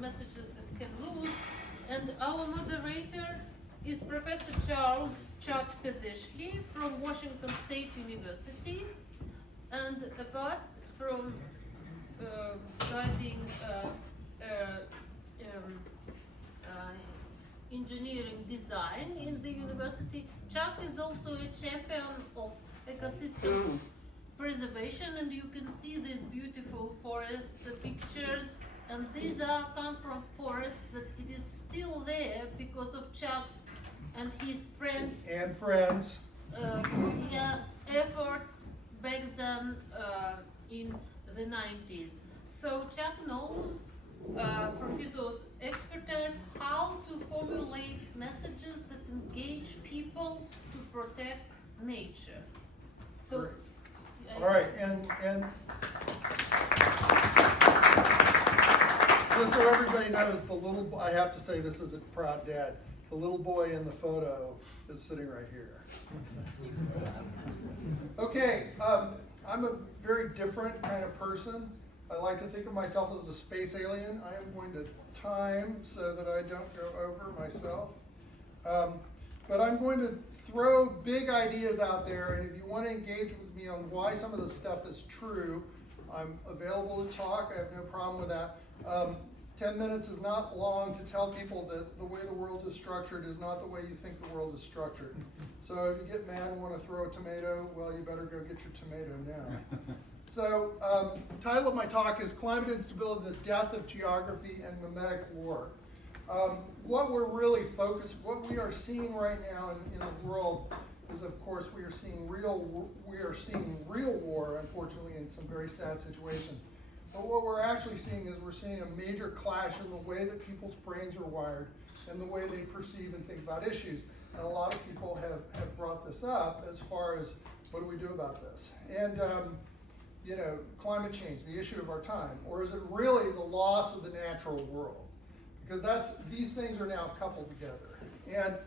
messages that can lose. And our moderator is Professor Chuck Pezeshki from Washington State University, and apart from guiding engineering design in the university, Chuck is also a champion of ecosystem preservation, and you can see these beautiful forest pictures, and these come from forests that it is still there because of Chuck's and his friends efforts back then in the 90s. So Chuck knows from his expertise how to formulate messages that engage people to protect nature. So, all right, and just so everybody knows, I have to say this as a proud dad, the little boy in the photo is sitting right here. Okay, I'm a very different kind of person. I like to think of myself as a space alien. I am going to time so that I don't go over myself. But I'm going to throw big ideas out there, and if you want to engage with me on why some of this stuff is true, I'm available to talk. I have no problem with that. 10 minutes is not long to tell people that the way the world is structured is not the way you think the world is structured. So if you get mad and want to throw a tomato, well, you better go get your tomato now. So title of my talk is Climate Instability, the Death of Geography and Mimetic War. What we're really focused, what we are seeing right now in the world is, of course, we are seeing real war, unfortunately, in some very sad situations. But what we're actually seeing is we're seeing a major clash in the way that people's brains are wired and the way they perceive and think about issues. And a lot of people have brought this up as far as what do we do about this? And you know, climate change, the issue of our time, or is it really the loss of the natural world? Because these things are now coupled together. And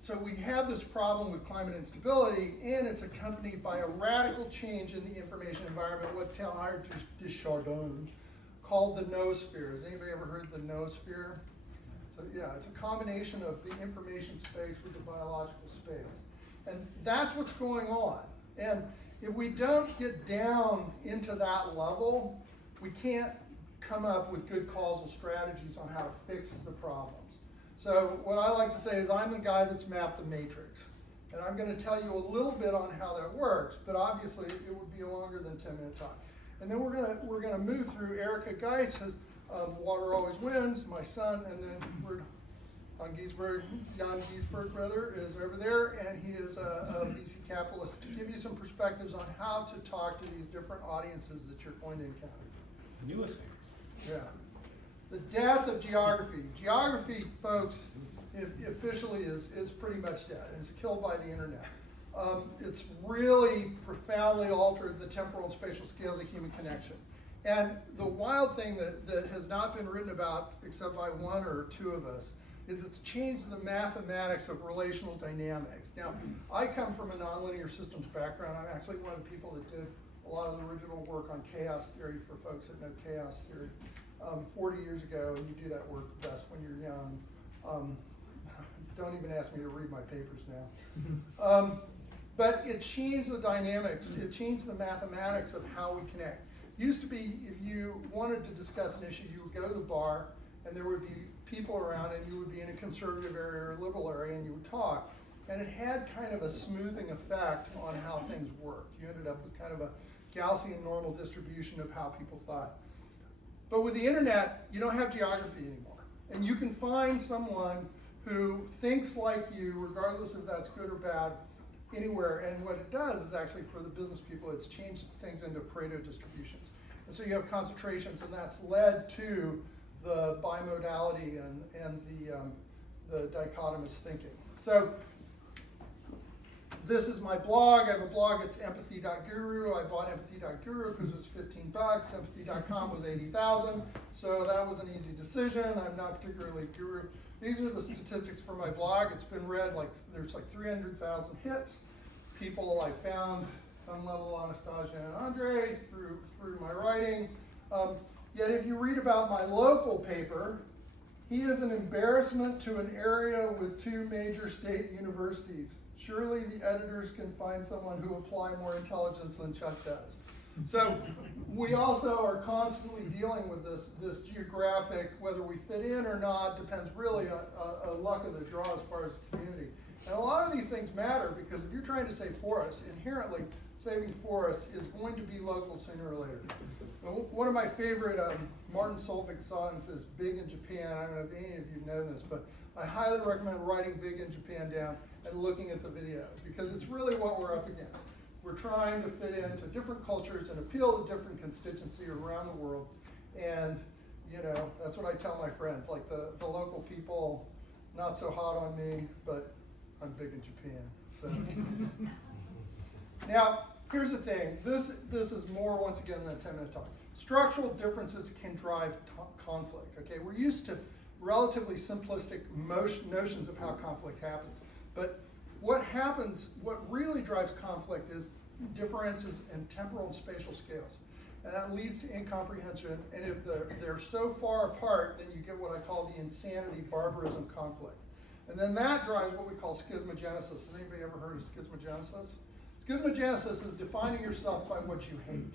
so we have this problem with climate instability, and it's accompanied by a radical change in the information environment, what Teilhard de Chardin called the noosphere. Has anybody ever heard the noosphere? So yeah, it's a combination of the information space with the biological space. And that's what's going on. And if we don't get down into that level, we can't come up with good causal strategies on how to fix the problems. So what I like to say is I'm the guy that's mapped the matrix. And I'm going to tell you a little bit on how that works, but obviously it would be a longer than 10-minute talk. And then we're going to move through. Erica Gies has Water Always Wins, my son, and then Jan-Gisbert brother is over there, and he is a VC capitalist, to give you some perspectives on how to talk to these different audiences that you're going to encounter. The newest thing. Yeah. The death of geography. Geography, folks, officially is pretty much dead. It's killed by the internet. It's really profoundly altered the temporal and spatial scales of human connection. And the wild thing that has not been written about, except by one or two of us, is it's changed the mathematics of relational dynamics. Now, I come from a nonlinear systems background. I'm actually one of the people that did a lot of the original work on chaos theory, for folks that know chaos theory, 40 years ago, and you do that work best when you're young. Don't even ask me to read my papers now. But it changed the dynamics, it changed the mathematics of how we connect. Used to be, if you wanted to discuss an issue, you would go to the bar, and there would be people around, and you would be in a conservative area or a liberal area, and you would talk. And it had kind of a smoothing effect on how things worked. You ended up with kind of a Gaussian normal distribution of how people thought. But with the internet, you don't have geography anymore. And you can find someone who thinks like you, regardless if that's good or bad, anywhere. And what it does is actually, for the business people, it's changed things into Pareto distributions. And so you have concentrations, and that's led to the bimodality and the dichotomous thinking. So this is my blog. I have a blog. It's empathy.guru. I bought empathy.guru because it was $15. Empathy.com was $80,000. So that was an easy decision. I'm not particularly guru. These are the statistics for my blog. It's been read there's like 300,000 hits. People I found some level of Anastasia and Andre through my writing. Yet if you read about my local paper, he is an embarrassment to an area with 2 major state universities. Surely the editors can find someone who apply more intelligence than Chuck does. So we also are constantly dealing with this geographic, whether we fit in or not, depends really on luck of the draw as far as the community. And a lot of these things matter because if you're trying to save forests, inherently saving forests is going to be local sooner or later. One of my favorite Martin Solveig songs is Big in Japan. I don't know if any of you know this, but I highly recommend writing Big in Japan down and looking at the videos because it's really what we're up against. We're trying to fit into different cultures and appeal to different constituencies around the world. And, you know, that's what I tell my friends, like the local people, not so hot on me, but I'm big in Japan, so. Now, here's the thing. This is more, once again, than a 10-minute talk. Structural differences can drive conflict, okay? We're used to relatively simplistic notions of how conflict happens. But what really drives conflict is differences in temporal and spatial scales. And that leads to incomprehension. And if they're so far apart, then you get what I call the insanity, barbarism conflict. And then that drives what we call schismogenesis. Has anybody ever heard of schismogenesis? Schismogenesis is defining yourself by what you hate.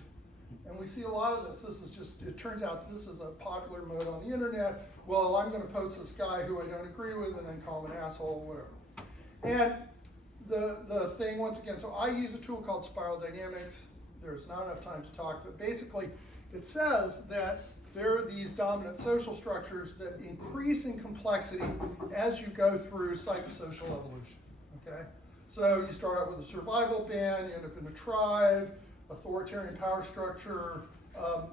And we see a lot of this. This is just, it turns out this is a popular mode on the internet. Well, I'm going to post this guy who I don't agree with and then call him an asshole, whatever. And the thing, once again, so I use a tool called spiral dynamics. There's not enough time to talk, but basically it says that there are these dominant social structures that increase in complexity as you go through psychosocial evolution, okay? So you start out with a survival band, you end up in a tribe, authoritarian power structure,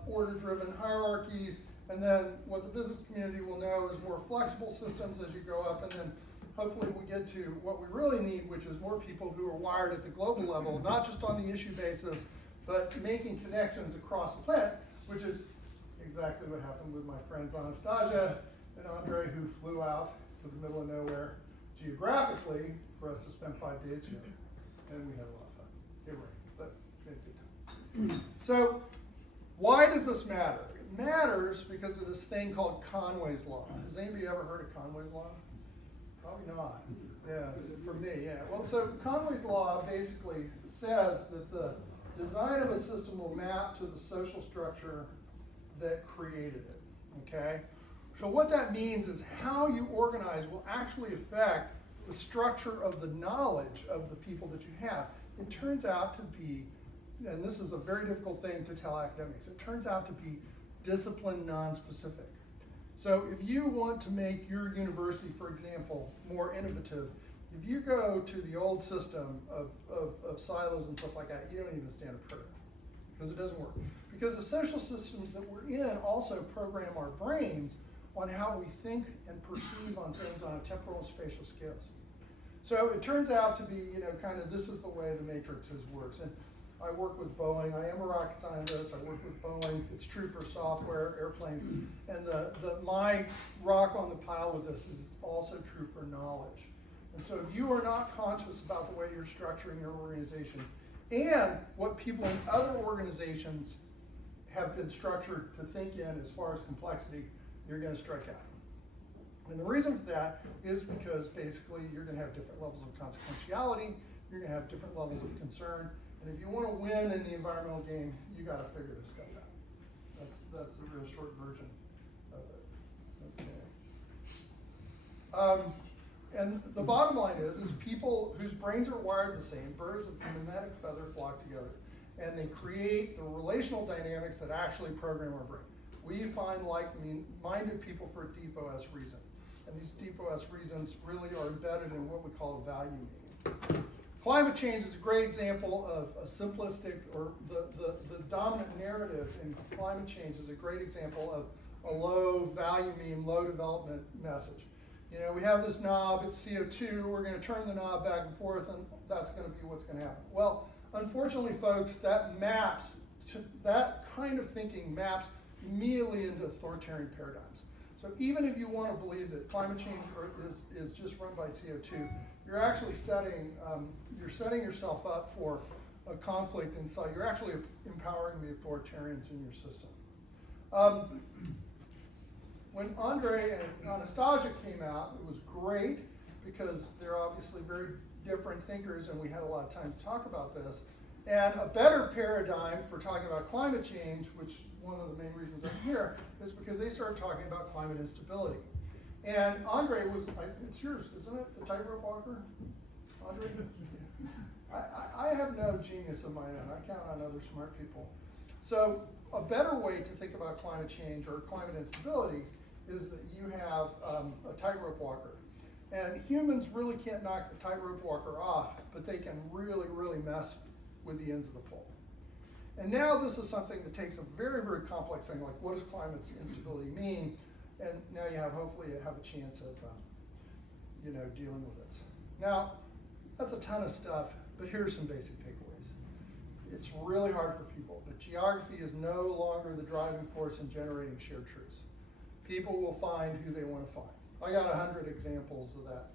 order-driven hierarchies, and then what the business community will know is more flexible systems as you go up, and then hopefully we get to what we really need, which is more people who are wired at the global level, not just on the issue basis, but making connections across the planet, which is exactly what happened with my friends Anastasia and Andre, who flew out to the middle of nowhere geographically for us to spend 5 days here. And we had a lot of fun. It rained, but we had a good time. So why does this matter? It matters because of this thing called Conway's Law. Has anybody ever heard of Conway's Law? Probably not. Yeah, for me, yeah. Well, so Conway's Law basically says that the design of a system will map to the social structure that created it, okay? So what that means is how you organize will actually affect the structure of the knowledge of the people that you have. It turns out to be, and this is a very difficult thing to tell academics, it turns out to be discipline non-specific. So if you want to make your university, for example, more innovative, if you go to the old system of silos and stuff like that, you don't even stand a prayer because it doesn't work. Because the social systems that we're in also program our brains on how we think and perceive on things on a temporal and spatial scales. So it turns out to be, you know, kind of this is the way the matrices works. And I work with Boeing. I am a rocket scientist. I work with Boeing. It's true for software, airplanes. And my rock on the pile with this is also true for knowledge. And so if you are not conscious about the way you're structuring your organization and what people in other organizations have been structured to think in as far as complexity, you're going to strike out. And the reason for that is because basically you're going to have different levels of consequentiality, you're going to have different levels of concern, and if you want to win in the environmental game, you got to figure this stuff out. That's the real short version of it. Okay. And the bottom line is people whose brains are wired the same, birds of a mimetic feather flock together, and they create the relational dynamics that actually program our brain. We find like-minded people for a deep OS reason. And these deep OS reasons really are embedded in what we call a value meaning. Climate change is a great example of a simplistic, or the dominant narrative in climate change is a great example of a low value mean, low development message. You know, we have this knob, it's CO2, we're going to turn the knob back and forth, and that's going to be what's going to happen. Well, unfortunately, folks, that kind of thinking maps immediately into authoritarian paradigms. So even if you want to believe that climate change is just run by CO2, you're actually setting yourself up for a conflict inside. You're actually empowering the authoritarians in your system. When Andre and Anastasia came out, it was great because they're obviously very different thinkers and we had a lot of time to talk about this. And a better paradigm for talking about climate change, which one of the main reasons I'm here, is because they started talking about climate instability. And Andre was, it's yours, isn't it? The tightrope walker? Andre? I have no genius of my own. I count on other smart people. So a better way to think about climate change or climate instability is that you have a tightrope walker. And humans really can't knock the tightrope walker off, but they can really, really mess with the ends of the pole. And now this is something that takes a very, very complex thing, like what does climate instability mean? And now you have, hopefully, you have a chance of, dealing with this. Now, that's a ton of stuff, but here's some basic takeaways. It's really hard for people, but geography is no longer the driving force in generating shared truths. People will find who they want to find. I got 100 examples of that.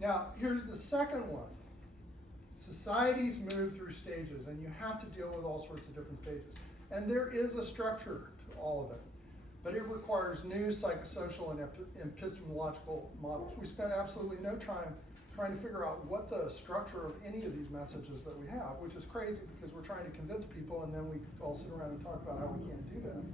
Now, here's the second one. Societies move through stages, and you have to deal with all sorts of different stages. And there is a structure to all of it, but it requires new psychosocial and epistemological models. We spent absolutely no time trying to figure out what the structure of any of these messages that we have, which is crazy because we're trying to convince people and then we all sit around and talk about how we can't do that.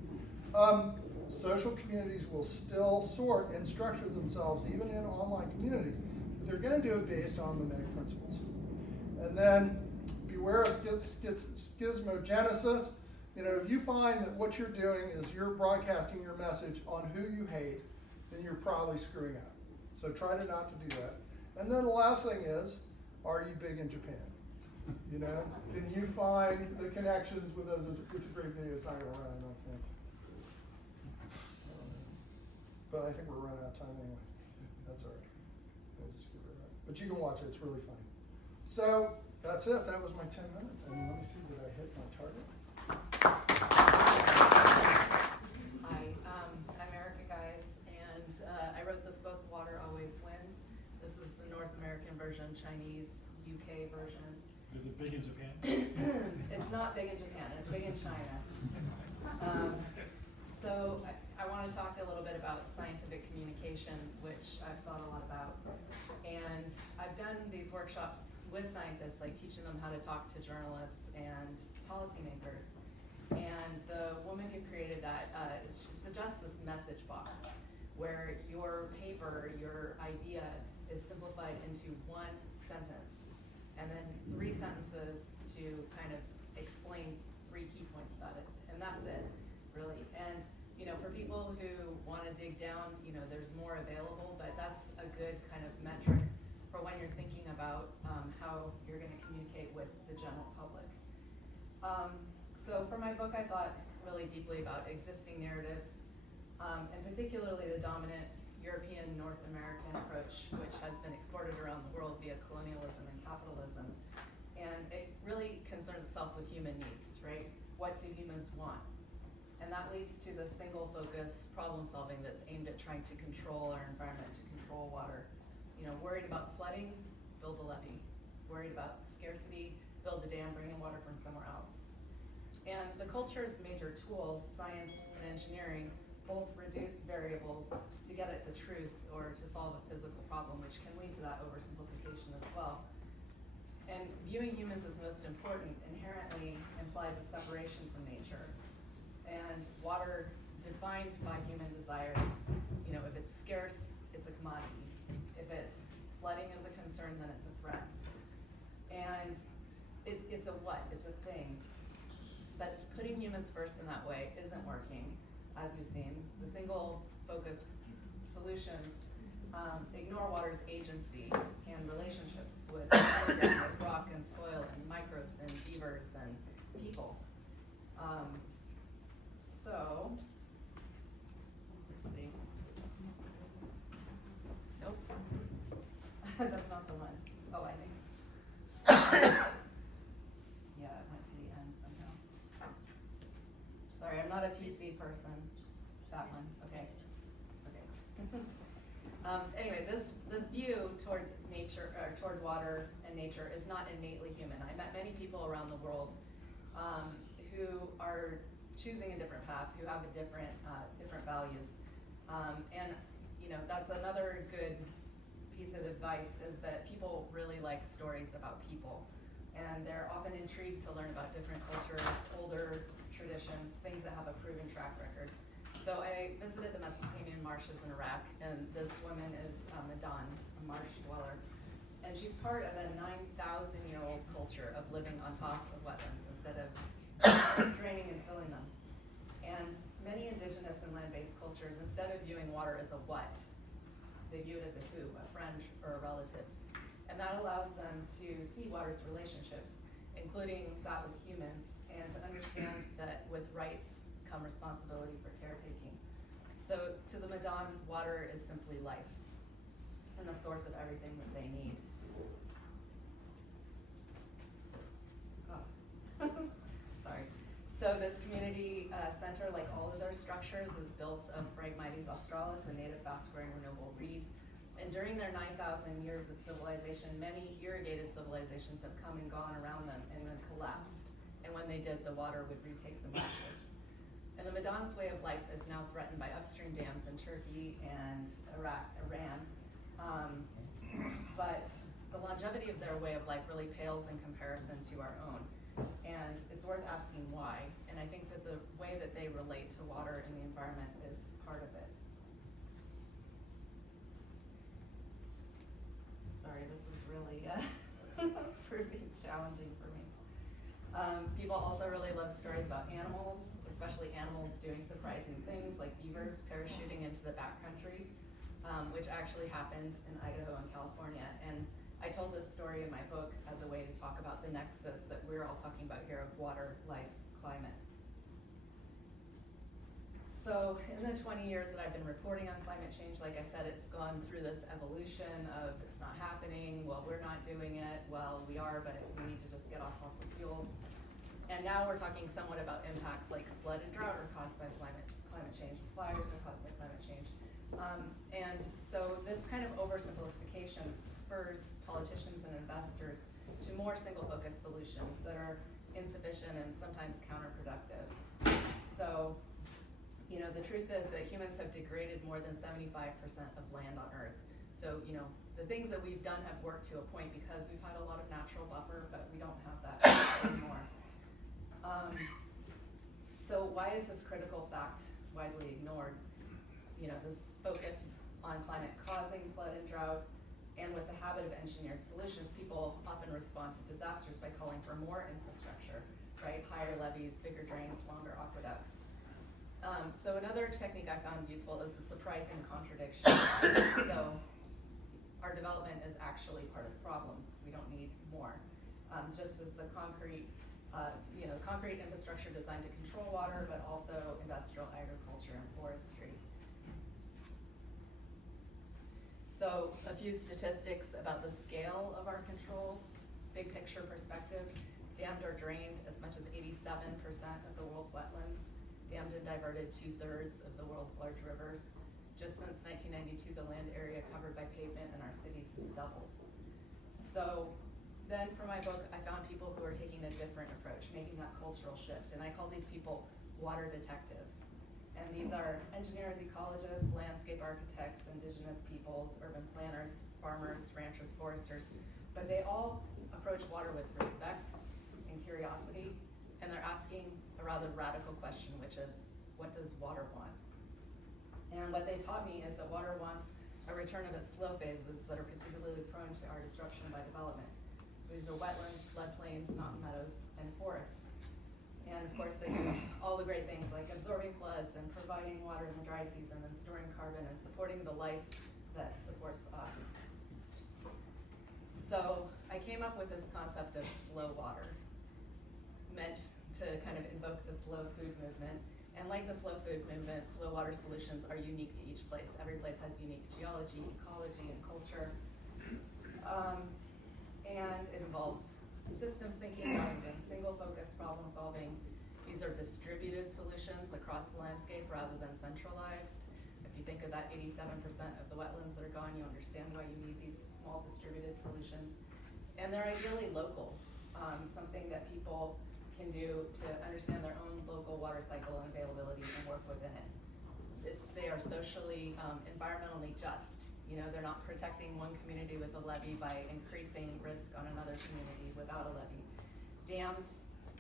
Social communities will still sort and structure themselves even in online communities, but they're going to do it based on mimetic principles. And then beware of schismogenesis. If you find that what you're doing is you're broadcasting your message on who you hate, then you're probably screwing up. So try to not to do that. And then the last thing is, are you big in Japan? Can you find the connections with those? It's a great video. It's not going to run, I don't think. But I think we're running out of time anyway. That's all right. We'll just get rid of it. But you can watch it. It's really funny. So that's it. That was my 10 minutes. And let me see, did I hit my target? Hi, I'm Erica Gies, and I wrote this book, Water Always Wins. This is the North American version, Chinese, UK versions. Is it big in Japan? It's not big in Japan, it's big in China. So I want to talk a little bit about scientific communication, which I've thought a lot about. And I've done these workshops with scientists, like teaching them how to talk to journalists and policymakers. And the woman who created that, she suggests this message box where your paper, your idea is simplified into one sentence and then 3 sentences to kind of explain 3 key points about it. And that's it, really. And for people who want to dig down, there's more available, but that's a good kind of metric for when you're thinking about how you're going to communicate with the general public. So for my book, I thought really deeply about existing narratives, and particularly the dominant European North American approach, which has been exported around the world via colonialism and capitalism. And it really concerns itself with human needs, right? What do humans want? And that leads to the single focus problem solving that's aimed at trying to control our environment, to control water. Worried about flooding, build a levee. Worried about scarcity, build a dam, bring in water from somewhere else. And the culture's major tools, science and engineering, both reduce variables to get at the truth or to solve a physical problem, which can lead to that oversimplification as well. And viewing humans as most important inherently implies a separation from nature. And water defined by human desires, if it's scarce, it's a commodity. If it's flooding is a concern, then it's a threat. And it's a what, it's a thing. But putting humans first in that way isn't working, as you've seen. The single focus solutions ignore water's agency and relationships with rock and soil and microbes and beavers and people. So, let's see. Nope. That's not the one. Oh, I think. Yeah, it went to the end somehow. Sorry, I'm not a PC person. That one, okay. Anyway, this view toward nature, or toward water and nature is not innately human. I met many people around the world who are choosing a different path, who have a different values. And that's another good piece of advice, is that people really like stories about people. And they're often intrigued to learn about different cultures, older traditions, things that have a proven track record. So I visited the Mesopotamian marshes in Iraq, and this woman is Madan, a marsh dweller. And she's part of a 9,000-year-old culture of living on top of wetlands instead of draining and filling them. And many indigenous and land-based cultures, instead of viewing water as a what, they view it as a who, a friend or a relative. And that allows them to see water's relationships, including that with humans, and to understand that with rights come responsibility for caretaking. So to the Madan, water is simply life and the source of everything that they need. Oh. Sorry. So this community center, like all of their structures, is built of Phragmites australis, a native fast-growing renewable reed. And during their 9,000 years of civilization, many irrigated civilizations have come and gone around them and then collapsed. And when they did, the water would retake the marshes. And the Madan's way of life is now threatened by upstream dams in Turkey and Iran. But the longevity of their way of life really pales in comparison to our own. And it's worth asking why. And I think that the way that they relate to water and the environment is part of it. Sorry, this is really proving challenging for me. People also really love stories about animals, especially animals doing surprising things like beavers parachuting into the backcountry, which actually happened in Idaho and California. And I told this story in my book as a way to talk about the nexus that we're all talking about here of water, life, climate. So in the 20 years that I've been reporting on climate change, like I said, it's gone through this evolution of it's not happening, well, we're not doing it, well, we are, but we need to just get off fossil fuels. And now we're talking somewhat about impacts like flood and drought are caused by climate change, fires are caused by climate change. And so this kind of oversimplification spurs politicians and investors to more single-focused solutions that are insufficient and sometimes counterproductive. So, the truth is that humans have degraded more than 75% of land on Earth. So, the things that we've done have worked to a point because we've had a lot of natural buffer, but we don't have that anymore. So why is this critical fact widely ignored? This focus on climate causing flood and drought, and with the habit of engineered solutions, people often respond to disasters by calling for more infrastructure, right? Higher levees, bigger drains, longer aqueducts. So another technique I found useful is the surprising contradiction. So our development is actually part of the problem. We don't need more. Just as the concrete infrastructure designed to control water, but also industrial agriculture and forestry. So a few statistics about the scale of our control, big picture perspective. Dammed or drained as much as 87% of the world's wetlands. Dammed and diverted 2/3 of the world's large rivers. Just since 1992, the land area covered by pavement in our cities has doubled. So then for my book, I found people who are taking a different approach, making that cultural shift. And I call these people water detectives. And these are engineers, ecologists, landscape architects, indigenous peoples, urban planners, farmers, ranchers, foresters. But they all approach water with respect and curiosity. And they're asking a rather radical question, which is, what does water want? And what they taught me is that water wants a return of its slow phases that are particularly prone to our destruction by development. So these are wetlands, floodplains, mountain meadows, and forests. And of course they do all the great things like absorbing floods and providing water in the dry season and storing carbon and supporting the life that supports us. So I came up with this concept of slow water, meant to kind of invoke the slow food movement. And like the slow food movement, slow water solutions are unique to each place. Every place has unique geology, ecology, and culture. And it involves systems thinking rather than single focused problem solving. These are distributed solutions across the landscape rather than centralized. If you think of that 87% of the wetlands that are gone, you understand why you need these small distributed solutions. And they're ideally local, something that people can do to understand their own local water cycle and availability and work within it. They are socially, environmentally just. You know, they're not protecting one community with a levee by increasing risk on another community without a levee. Dams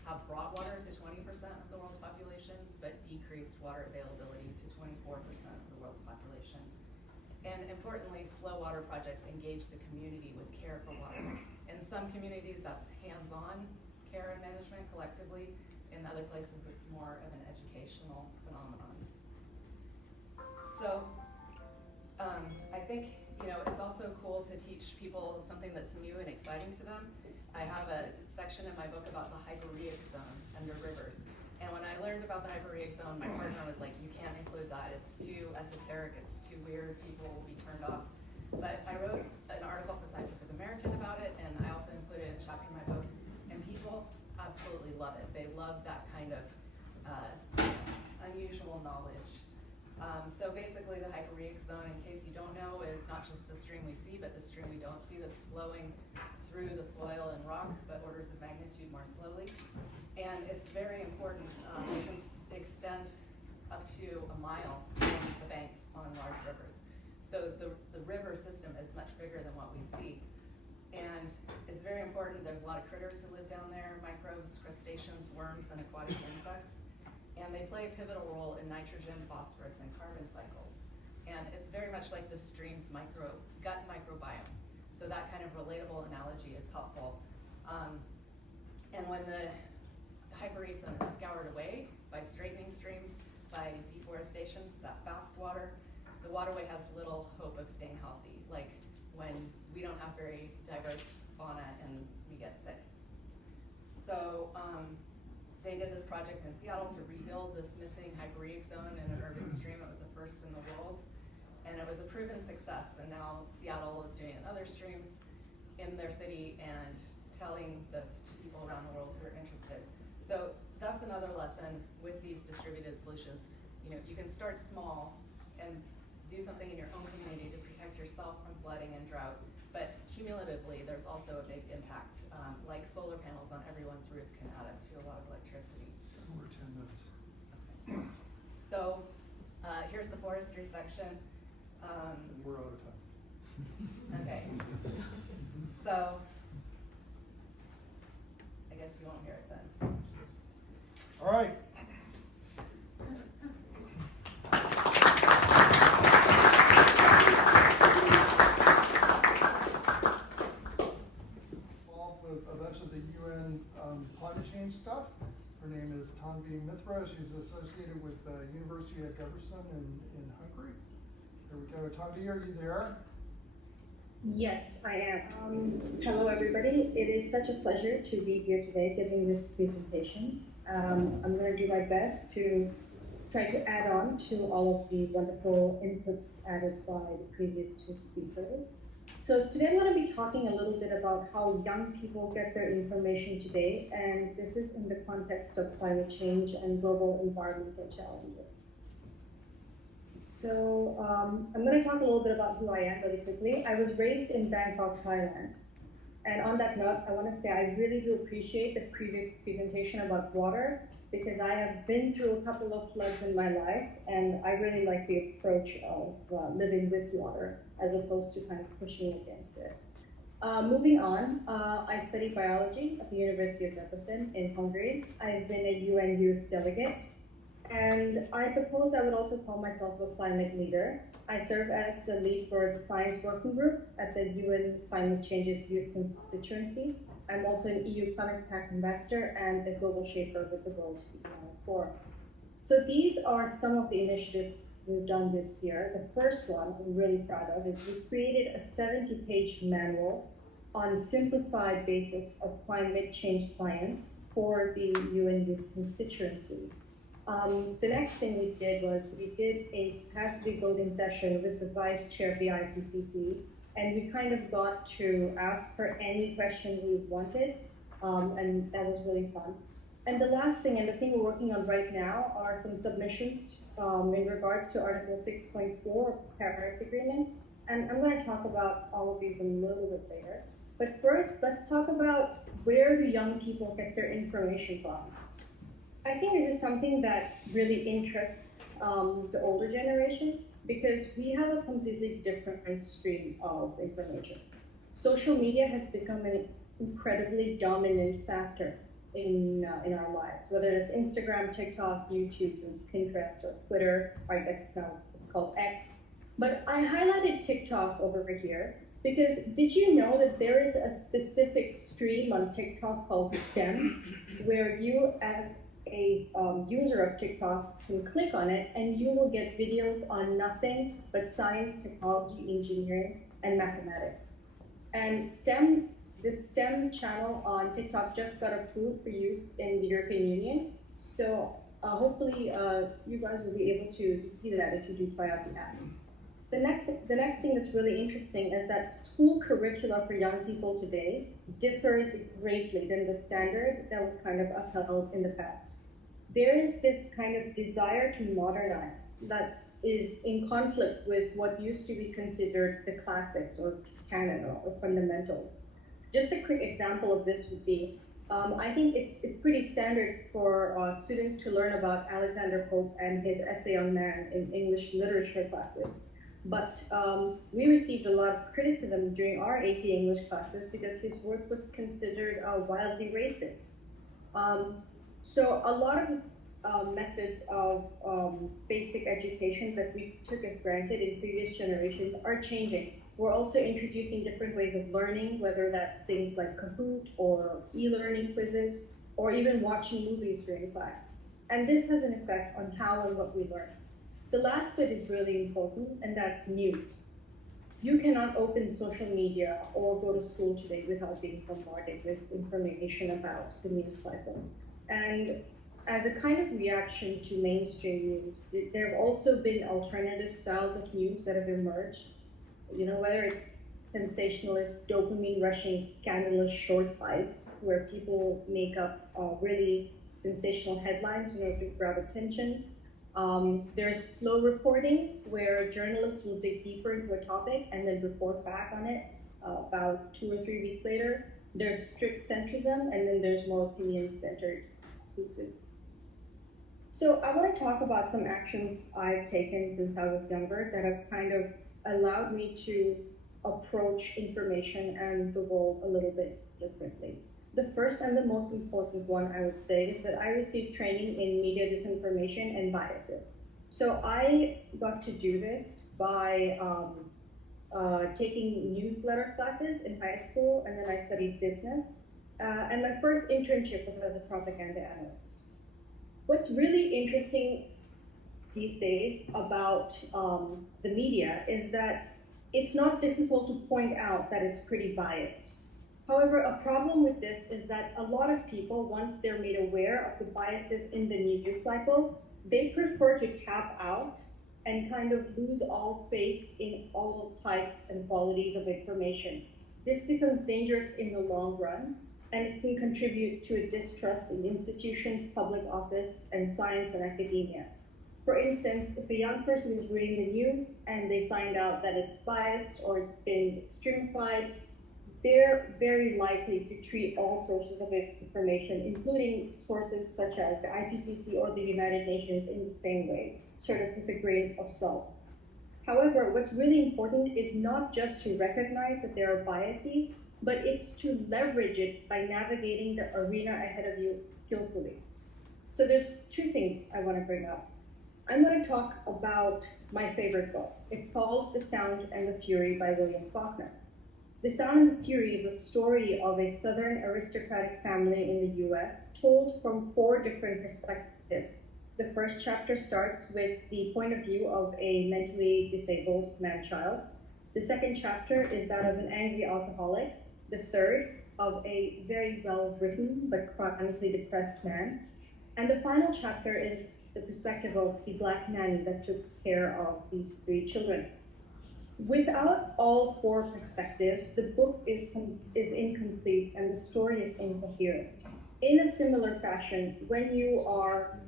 have brought water to 20% of the world's population, but decreased water availability to 24% of the world's population. And importantly, slow water projects engage the community with care for water. In some communities, that's hands-on care and management collectively. In other places, it's more of an educational phenomenon. So, I think, you know, it's also cool to teach people something that's new and exciting to them. I have a section in my book about the hyporheic zone under rivers. And when I learned about the hyporheic zone, my partner was like, you can't include that. It's too esoteric, it's too weird, people will be turned off. But I wrote an article for Scientific American about it, and I also included a chapter in my book. And people absolutely love it. They love that kind of unusual knowledge. So basically the hyporheic zone, in case you don't know, is not just the stream we see, but the stream we don't see that's flowing through the soil and rock, but orders of magnitude more slowly. And it's very important. It can extend up to a mile from the banks on large rivers. So the river system is much bigger than what we see. And it's very important. There's a lot of critters who live down there, microbes, crustaceans, worms, and aquatic insects. And they play a pivotal role in nitrogen, phosphorus, and carbon cycles. And it's very much like the stream's gut microbiome. So that kind of relatable analogy is helpful. And when the hyporheic zone is scoured away by straightening streams, by deforestation, that fast water, the waterway has little hope of staying healthy, like when we don't have very diverse fauna and we get sick. So they did this project in Seattle to rebuild this missing hyporheic zone in an urban stream. It was the first in the world. And it was a proven success. And now Seattle is doing it in other streams in their city and telling this to people around the world who are interested. So that's another lesson with these distributed solutions. You know, you can start small and do something in your own community to protect yourself from flooding and drought. But cumulatively, there's also a big impact. Like solar panels on everyone's roof can add up to a lot of electricity. We're 10 minutes. So here's the forestry section. And we're out of time. Okay. So I guess you won't hear it then. All right. With a bunch of the UN climate change stuff. Her name is Tanvi. She's associated with the University of Debrecen in Hungary. There we go. Tanvi, are you there? Yes, I am. Hello, everybody. It is such a pleasure to be here today giving this presentation. I'm going to do my best to try to add on to all of the wonderful inputs added by the previous two speakers. So today I'm going to be talking a little bit about how young people get their information today, and this is in the context of climate change and global environmental challenges. So I'm going to talk a little bit about who I am really quickly. I was raised in Bangkok, Thailand. And on that note, I want to say I really do appreciate the previous presentation about water, because I have been through a couple of floods in my life, and I really like the approach of living with water as opposed to kind of pushing against it. Moving on, I study biology at the University of Debrecen in Hungary. I've been a UN Youth Delegate, and I suppose I would also call myself a climate leader. I serve as the lead for the Science Working Group at the UN Climate Change's Youth Constituency. I'm also an EU Climate Pact Ambassador and a Global Shaper with the World Economic Forum. So these are some of the initiatives we've done this year. The first one I'm really proud of is we created a 70-page manual on simplified basics of climate change science for the UN Youth Constituency. The next thing we did was we did a capacity building session with the Vice Chair of the IPCC, and we kind of got to ask her any question we wanted, and that was really fun. And the last thing, and the thing we're working on right now, are some submissions in regards to Article 6.4 of the Paris Agreement, and I'm going to talk about all of these a little bit later. But first, let's talk about where do young people get their information from. I think this is something that really interests the older generation because we have a completely different stream of information. Social media has become an incredibly dominant factor in our lives, whether it's Instagram, TikTok, YouTube, Pinterest, or Twitter, or I guess it's called X. But I highlighted TikTok over here because did you know that there is a specific stream on TikTok called STEM, where you as a user of TikTok can click on it and you will get videos on nothing but science, technology, engineering, and mathematics. And this STEM channel on TikTok just got approved for use in the European Union. So hopefully you guys will be able to see that if you do try out the app. The next thing that's really interesting is that school curricula for young people today differs greatly than the standard that was kind of upheld in the past. There is this kind of desire to modernize that is in conflict with what used to be considered the classics or canon or fundamentals. Just a quick example of this would be, I think it's pretty standard for students to learn about Alexander Pope and his essay on man in English literature classes. But we received a lot of criticism during our AP English classes because his work was considered wildly racist. So a lot of methods of basic education that we took as granted in previous generations are changing. We're also introducing different ways of learning, whether that's things like Kahoot or e-learning quizzes, or even watching movies during class. And this has an effect on how and what we learn. The last bit is really important, and that's news. You cannot open social media or go to school today without being bombarded with information about the news cycle. And as a kind of reaction to mainstream news, there have also been alternative styles of news that have emerged. You know, whether it's sensationalist, dopamine-rushing, scandalous short bites, where people make up really sensational headlines in order to grab attentions. There's slow reporting, where journalists will dig deeper into a topic and then report back on it about 2 or 3 weeks later. There's strict centrism, and then there's more opinion-centered pieces. So I want to talk about some actions I've taken since I was younger that have kind of allowed me to approach information and the world a little bit differently. The first and the most important one, I would say, is that I received training in media disinformation and biases. So I got to do this by taking newsletter classes in high school, and then I studied business. And my first internship was as a propaganda analyst. What's really interesting these days about the media is that it's not difficult to point out that it's pretty biased. However, a problem with this is that a lot of people, once they're made aware of the biases in the news cycle, they prefer to tap out and kind of lose all faith in all types and qualities of information. This becomes dangerous in the long run, and it can contribute to a distrust in institutions, public office, and science and academia. For instance, if a young person is reading the news and they find out that it's biased or it's been extremified, they're very likely to treat all sources of information, including sources such as the IPCC or the United Nations, in the same way, sort of with a grain of salt. However, what's really important is not just to recognize that there are biases, but it's to leverage it by navigating the arena ahead of you skillfully. So there's 2 things I want to bring up. I'm going to talk about my favorite book. It's called The Sound and the Fury by William Faulkner. The Sound and the Fury is a story of a Southern aristocratic family in the US, told from 4 different perspectives. The first chapter starts with the point of view of a mentally disabled man-child. The second chapter is that of an angry alcoholic. The third, of a very well-written but chronically depressed man. And the final chapter is the perspective of the Black nanny that took care of these 3 children. Without all 4 perspectives, the book is incomplete and the story is incoherent. In a similar fashion, when you are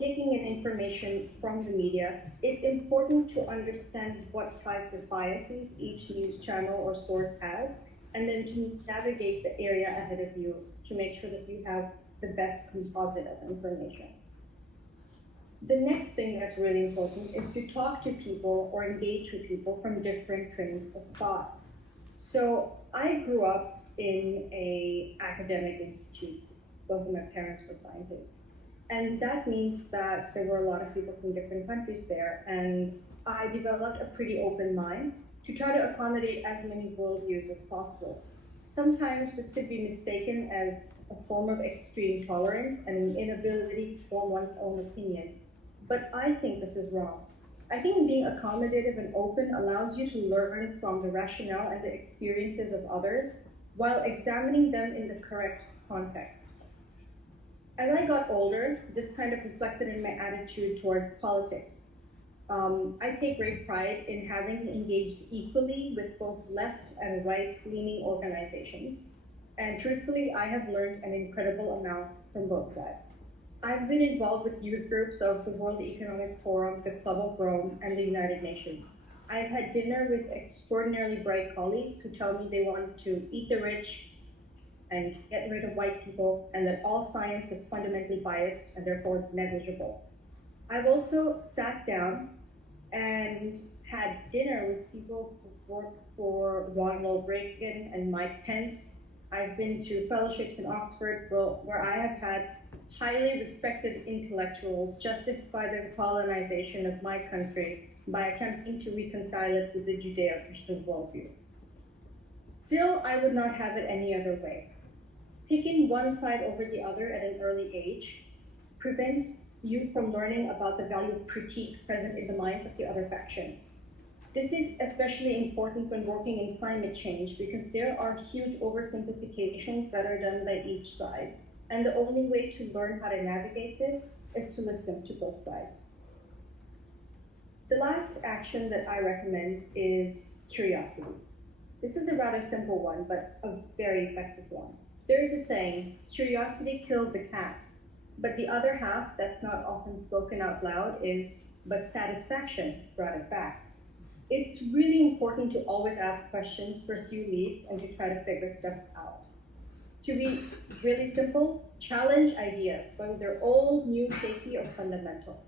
taking in information from the media, it's important to understand what types of biases each news channel or source has, and then to navigate the area ahead of you to make sure that you have the best composite of information. The next thing that's really important is to talk to people or engage with people from different trains of thought. So I grew up in an academic institute. Both of my parents were scientists. And that means that there were a lot of people from different countries there, and I developed a pretty open mind to try to accommodate as many worldviews as possible. Sometimes this could be mistaken as a form of extreme tolerance and an inability to form one's own opinions, but I think this is wrong. I think being accommodative and open allows you to learn from the rationale and the experiences of others while examining them in the correct context. As I got older, this kind of reflected in my attitude towards politics. I take great pride in having engaged equally with both left and right-leaning organizations, and truthfully, I have learned an incredible amount from both sides. I've been involved with youth groups of the World Economic Forum, the Club of Rome, and the United Nations. I've had dinner with extraordinarily bright colleagues who tell me they want to eat the rich and get rid of white people, and that all science is fundamentally biased and therefore negligible. I've also sat down and had dinner with people who work for Ronald Reagan and Mike Pence. I've been to fellowships in Oxford where I have had highly respected intellectuals justify the colonization of my country by attempting to reconcile it with the Judeo-Christian worldview. Still, I would not have it any other way. Picking one side over the other at an early age prevents you from learning about the value of critique present in the minds of the other faction. This is especially important when working in climate change because there are huge oversimplifications that are done by each side. And the only way to learn how to navigate this is to listen to both sides. The last action that I recommend is curiosity. This is a rather simple one, but a very effective one. There is a saying, curiosity killed the cat, but the other half that's not often spoken out loud is, but satisfaction brought it back. It's really important to always ask questions, pursue leads, and to try to figure stuff out. To be really simple, challenge ideas, whether they're old, new, shaky, or fundamental.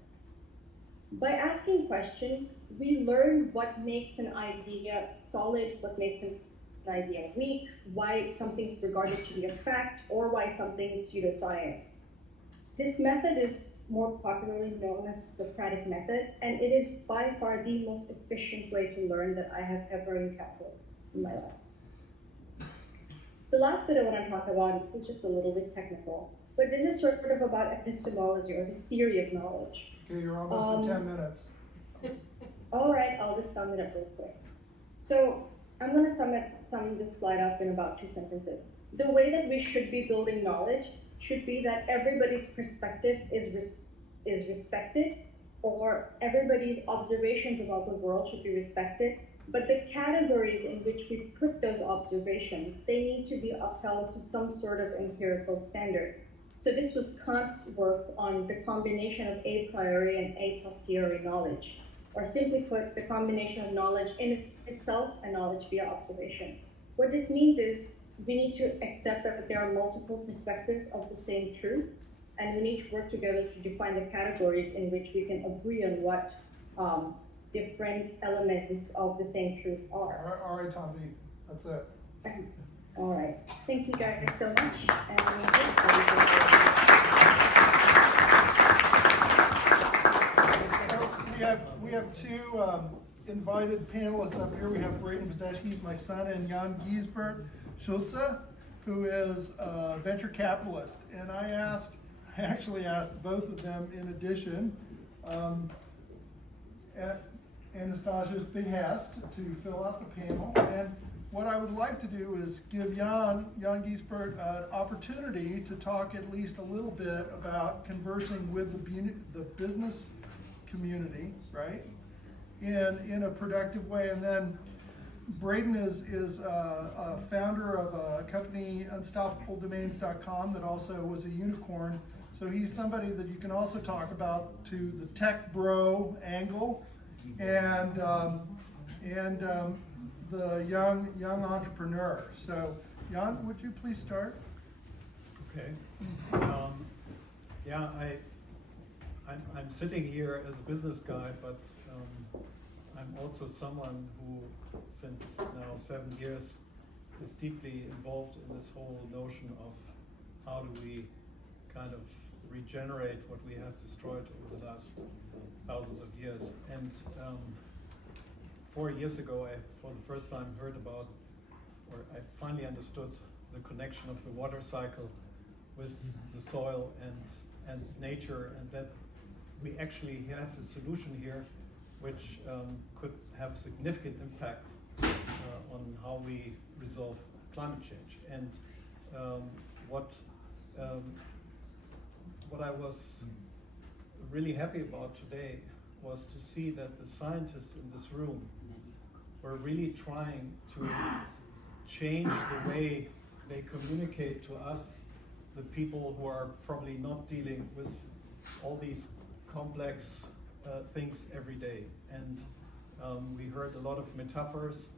By asking questions, we learn what makes an idea solid, what makes an idea weak, why something's regarded to be a fact, or why something's pseudoscience. This method is more popularly known as the Socratic method, and it is by far the most efficient way to learn that I have ever encountered in my life. The last bit I want to talk about, this is just a little bit technical, but this is sort of about epistemology, or the theory of knowledge. Okay, you're almost at 10 minutes. All right, I'll just sum it up real quick. So I'm going to sum this slide up in about 2 sentences. The way that we should be building knowledge should be that everybody's perspective is respected, or everybody's observations about the world should be respected, but the categories in which we put those observations, they need to be upheld to some sort of empirical standard. So this was Kant's work on the combination of a priori and a posteriori knowledge, or simply put, the combination of knowledge in itself and knowledge via observation. What this means is we need to accept that there are multiple perspectives of the same truth, and we need to work together to define the categories in which we can agree on what different elements of the same truth are. All right, Tanvi, that's it. All right, thank you guys so much. We have 2 invited panelists up here. We have Braden Pezeshki, my son, and Jan-Gisbert Schultze, who is a venture capitalist. And I actually asked both of them in addition, at Anastasia's behest, to fill out the panel. And what I would like to do is give Jan-Gisbert an opportunity to talk at least a little bit about conversing with the business community, right, in a productive way. And then Braden is a founder of a company, unstoppabledomains.com, that also was a unicorn. So he's somebody that you can also talk about to the tech bro angle, and the young entrepreneur. So, Jan, would you please start? Okay. Yeah, I'm sitting here as a business guy, but I'm also someone who, since now 7 years, is deeply involved in this whole notion of how do we kind of regenerate what we have destroyed over the last thousands of years. And 4 years ago, I, for the first time, heard about, or I finally understood the connection of the water cycle with the soil and nature, and that we actually have a solution here which could have significant impact on how we resolve climate change. And what I was really happy about today was to see that the scientists in this room were really trying to change the way they communicate to us, the people who are probably not dealing with all these complex things every day. And we heard a lot of metaphors.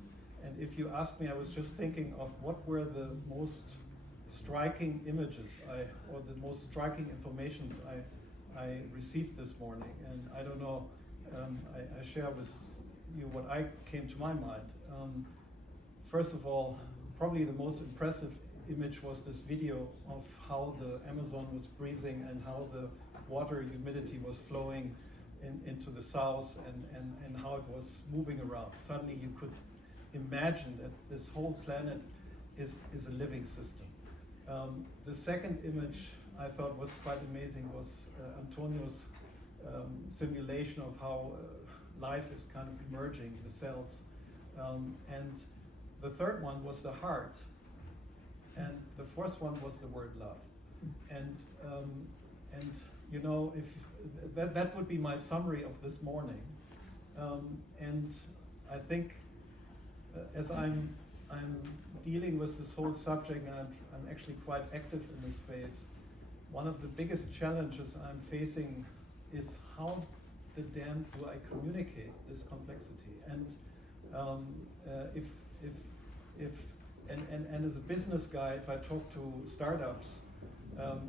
And if you ask me, I was just thinking of what were the most striking images or the most striking informations I received this morning. And I don't know, I share with you what I came to my mind. First of all, probably the most impressive image was this video of how the Amazon was freezing and how the water humidity was flowing into the south and how it was moving around. Suddenly you could imagine that this whole planet is a living system. The second image I thought was quite amazing was Antonio's simulation of how life is kind of emerging, the cells. And the third one was the heart. And the fourth one was the word love. And you know, if that would be my summary of this morning. And I think as I'm dealing with this whole subject, and I'm actually quite active in this space, one of the biggest challenges I'm facing is how the damn do I communicate this complexity? And and as a business guy, if I talk to startups,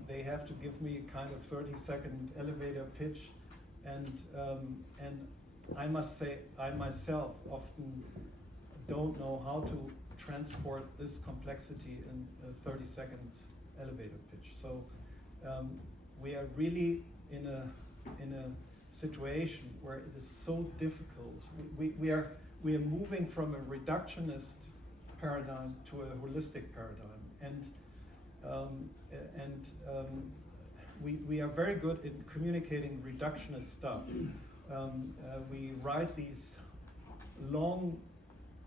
they have to give me kind of 30-second elevator pitch, and I must say I myself often don't know how to transport this complexity in a 30-second elevator pitch. So we are really in a situation where it is so difficult. We are moving from a reductionist paradigm to a holistic paradigm, and we are very good in communicating reductionist stuff. We write these long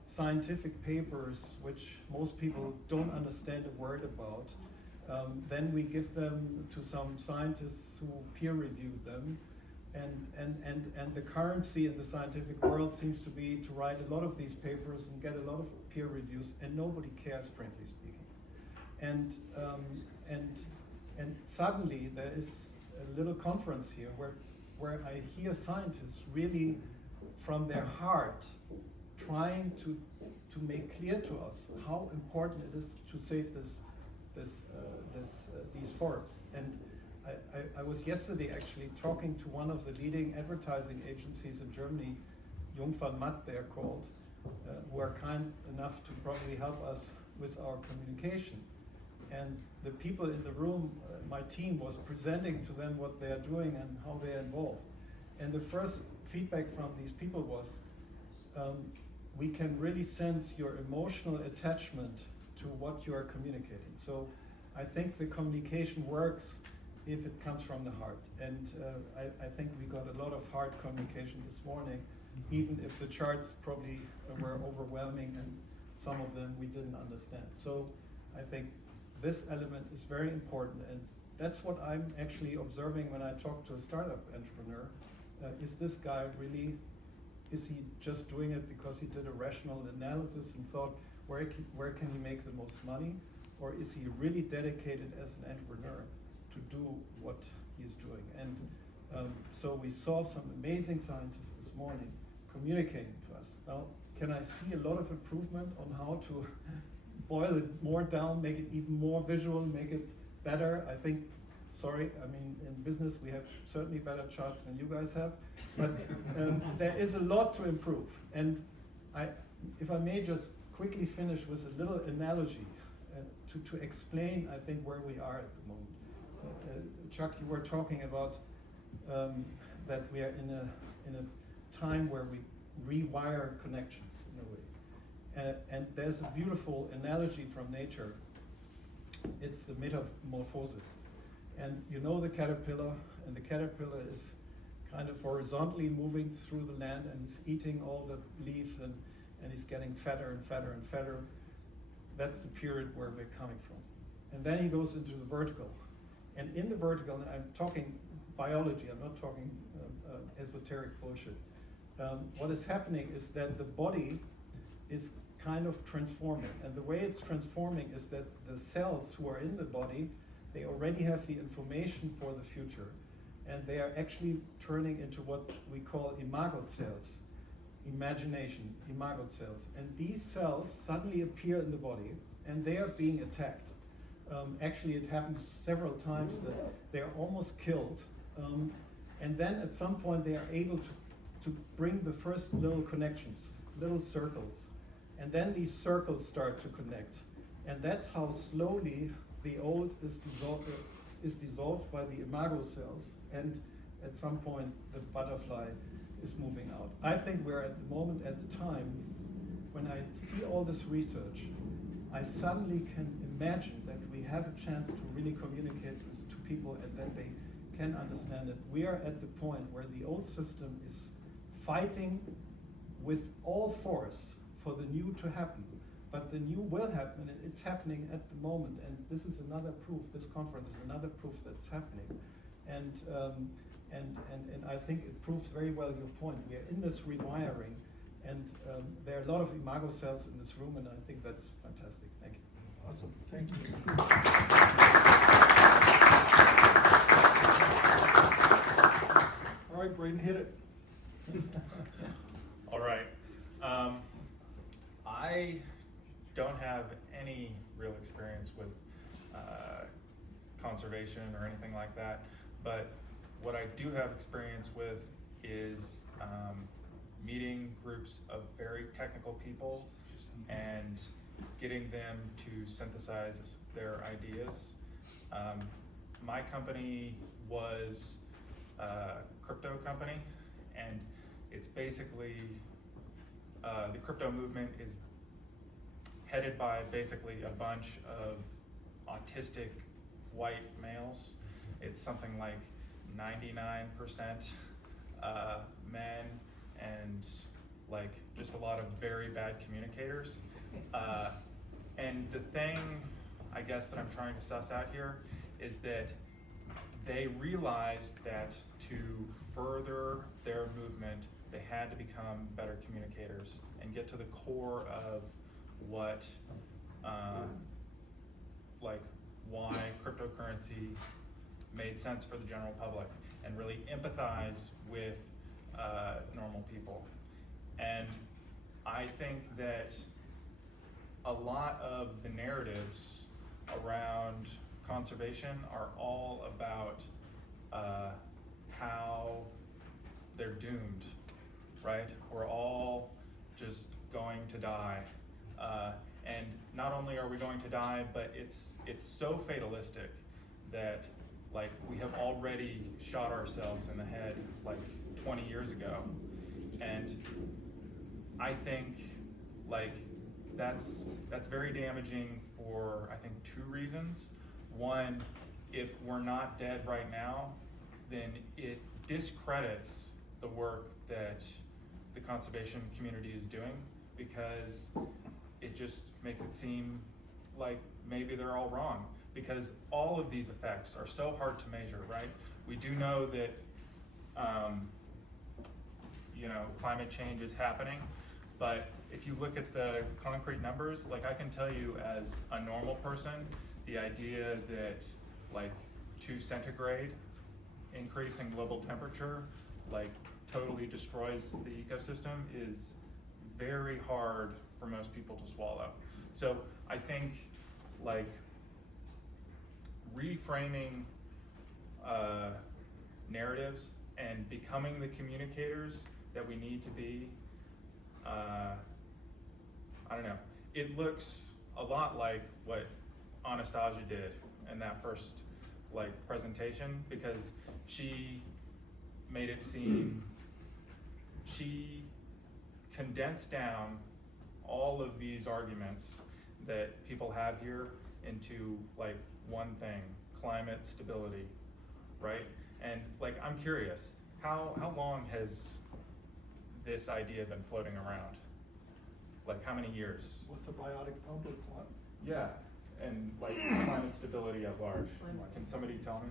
scientific papers which most people don't understand a word about. Then we give them to some scientists who peer review them, and the currency in the scientific world seems to be to write a lot of these papers and get a lot of peer reviews, and nobody cares, frankly speaking. And suddenly there is a little conference here where I hear scientists really from their heart trying to make clear to us how important it is to save these forests. And I was yesterday actually talking to one of the leading advertising agencies in Germany, Jung van Matt they're called, who are kind enough to probably help us with our communication. And the people in the room, my team was presenting to them what they are doing and how they are involved. And the first feedback from these people was, we can really sense your emotional attachment to what you are communicating. So I think the communication works if it comes from the heart. And I think we got a lot of heart communication this morning, even if the charts probably were overwhelming and some of them we didn't understand. So I think this element is very important, and that's what I'm actually observing when I talk to a startup entrepreneur. Is this guy really, is he just doing it because he did a rational analysis and thought, where can he make the most money? Or is he really dedicated as an entrepreneur to do what he's doing? And so we saw some amazing scientists this morning communicating to us. Now, can I see a lot of improvement on how to boil it more down, make it even more visual, make it better? I think, sorry, I mean, in business we have certainly better charts than you guys have, but there is a lot to improve. And if I may just quickly finish with a little analogy to explain, I think, where we are at the moment. Chuck, you were talking about that we are in a time where we rewire connections in a way. And there's a beautiful analogy from nature. It's the metamorphosis. And you know the caterpillar, and the caterpillar is kind of horizontally moving through the land, and he's eating all the leaves, and he's getting fatter and fatter and fatter. That's the period where we're coming from. And then he goes into the vertical. And in the vertical, and I'm talking biology, I'm not talking esoteric bullshit. What is happening is that the body is kind of transforming. And the way it's transforming is that the cells who are in the body, they already have the information for the future. And they are actually turning into what we call imago cells. Imagination, imago cells. And these cells suddenly appear in the body, and they are being attacked. Actually, it happens several times that they are almost killed. And then at some point they are able to bring the first little connections, little circles. And then these circles start to connect. And that's how slowly the old is dissolved by the imago cells. And at some point the butterfly is moving out. I think we're at the moment, at the time, when I see all this research, I suddenly can imagine that we have a chance to really communicate this to people and that they can understand it. We are at the point where the old system is fighting with all force for the new to happen. But the new will happen, and it's happening at the moment. And this is another proof, this conference is another proof that's happening. And I think it proves very well your point. We are in this rewiring, and there are a lot of imago cells in this room, and I think that's fantastic. Thank you. Awesome, thank you. All right, Braden, hit it. All right. I don't have any real experience with conservation or anything like that, but what I do have experience with is meeting groups of very technical people and getting them to synthesize their ideas. My company was a crypto company, and it's basically, the crypto movement is headed by basically a bunch of autistic white males. It's something like 99% men and like just a lot of very bad communicators. And the thing I guess that I'm trying to suss out here is that they realized that to further their movement, they had to become better communicators and get to the core of what, like why cryptocurrency made sense for the general public and really empathize with normal people. And I think that a lot of the narratives around conservation are all about how they're doomed, right? We're all just going to die. And not only are we going to die, but it's so fatalistic that like we have already shot ourselves in the head like 20 years ago. And I think like that's very damaging for I think two reasons. One, if we're not dead right now, then it discredits the work that the conservation community is doing, because it just makes it seem like maybe they're all wrong, because all of these effects are so hard to measure, right? We do know that climate change is happening, but if you look at the concrete numbers, like I can tell you as a normal person, the idea that like 2 centigrade increase in global temperature like totally destroys the ecosystem is very hard for most people to swallow. So I think like reframing narratives and becoming the communicators that we need to be, I don't know, it looks a lot like what Anastasia did in that first like presentation, because she made it seem, she condensed down all of these arguments that people have here into like one thing: climate stability, right? And like, I'm curious, how long has this idea been floating around? Like, how many years? With the biotic pump or climate? Yeah, and like climate stability at large. Can somebody tell me?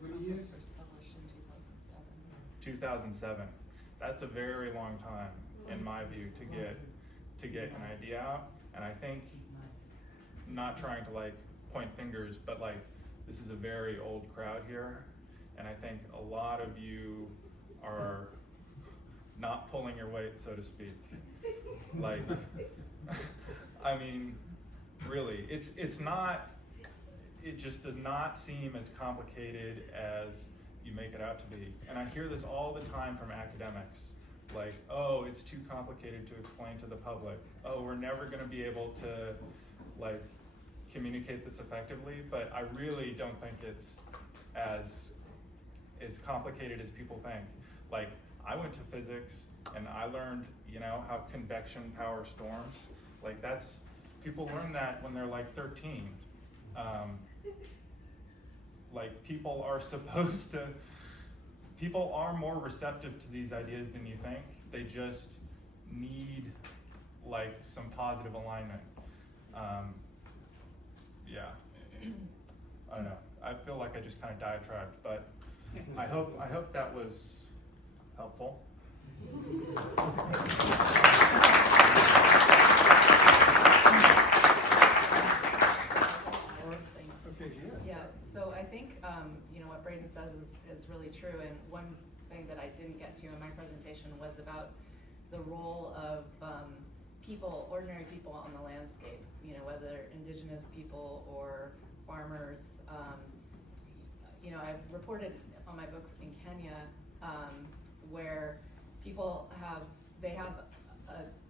Biotic was first published in 2007. 2007. That's a very long time, in my view, to get an idea out. And I think, not trying to like point fingers, but like, this is a very old crowd here, and I think a lot of you are not pulling your weight, so to speak. Like, I mean, really, it's not, it just does not seem as complicated as you make it out to be. And I hear this all the time from academics, like, oh, it's too complicated to explain to the public. Oh, we're never gonna be able to, like, communicate this effectively, but I really don't think it's as complicated as people think. Like, I went to physics and I learned, you know, how convection power storms. Like, that's, people learn that when they're like 13. Like, people are more receptive to these ideas than you think. They just need like some positive alignment. Yeah, I don't know. I feel like I just kind of diatribed, but I hope that was helpful. Okay, Yeah, so I think, you know, what Braden says is really true, and one thing that I didn't get to in my presentation was about the role of people, ordinary people on the landscape, you know, whether indigenous people or farmers. You know, I've reported on my book in Kenya, where people have,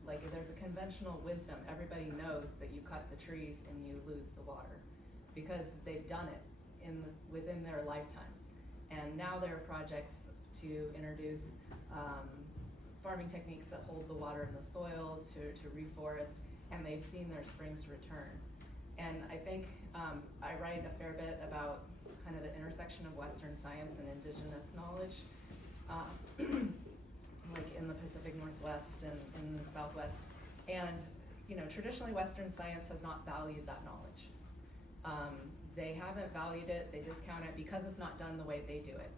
like, there's a conventional wisdom. Everybody knows that you cut the trees and you lose the water, because they've done it within their lifetimes. And now there are projects to introduce farming techniques that hold the water in the soil, to reforest, and they've seen their springs return. And I think I write a fair bit about kind of the intersection of Western science and indigenous knowledge, like in the Pacific Northwest and in the Southwest. And, you know, traditionally Western science has not valued that knowledge. They haven't valued it, they discount it because it's not done the way they do it.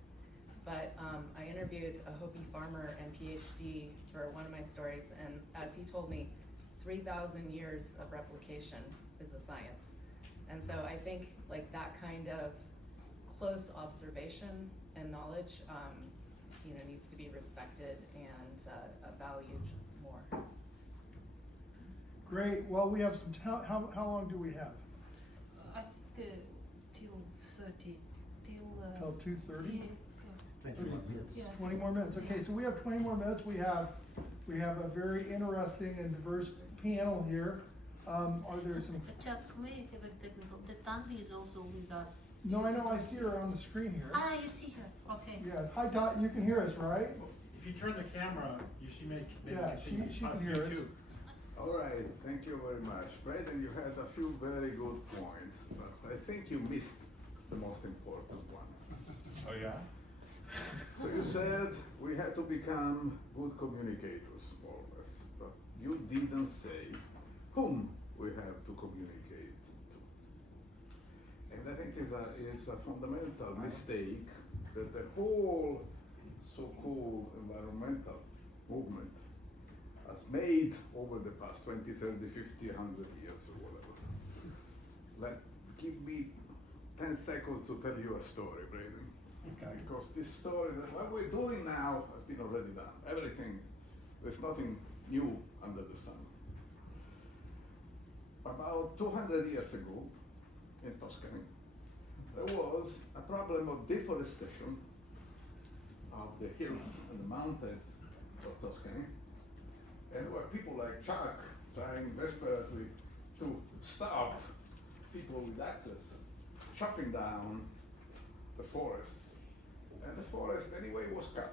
But I interviewed a Hopi farmer and PhD for one of my stories, and as he told me, 3,000 years of replication is a science. And so I think like that kind of close observation and knowledge, you know, needs to be respected and valued more. great. Well, we have some, how long do we have? I think till 30, Till 2:30? Yeah. 20 more minutes. Okay, so we have 20 more minutes. We have a very interesting and diverse panel here. Are there some? Chuck, may have a technical. The Tanvi is also with us. No, I know. I see her on the screen here. Ah, you see her. Okay. Yeah. Hi, Dot. You can hear us, right? If you turn the camera, she may Yeah, she can hear us. too. All right, thank you very much. Braden, you had a few very good points, but I think you missed the most important one. Oh yeah? So you said we had to become good communicators, more or less, but you didn't say whom we have to communicate to. And I think it's a fundamental mistake that the whole so-called environmental movement has made over the past 20, 30, 50, 100 years or whatever. Give me 10 seconds to tell you a story, Braden. Okay. Because this story, that what we're doing now has been already done. Everything There's nothing new under the sun. About 200 years ago, in Tuscany, there was a problem of deforestation of the hills and the mountains of Tuscany. And there were people like Chuck trying desperately to stop people with access, chopping down the forests. And the forest anyway was cut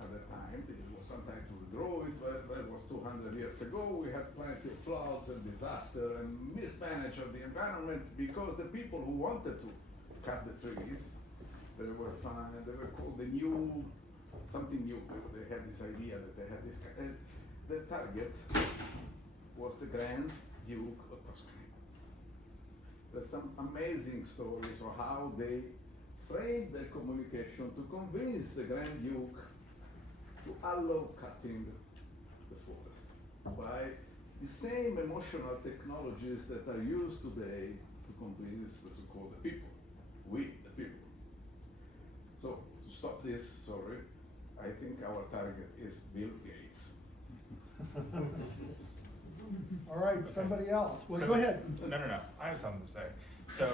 at the time. It was some time to regrow it, but that was 200 years ago. We had plenty of floods and disaster and mismanagement of the environment because the people who wanted to cut the trees, they were called the new, something new. They had this idea that they had this, their target was the Grand Duke of Tuscany. There's some amazing stories of how they framed their communication to convince the Grand Duke to allow cutting the forest by the same emotional technologies that are used today to convince the so-called the people, we the people. So to stop this, sorry, I think our target is Bill Gates. All right, somebody else. Well, So- go ahead. No, I have something to say. So,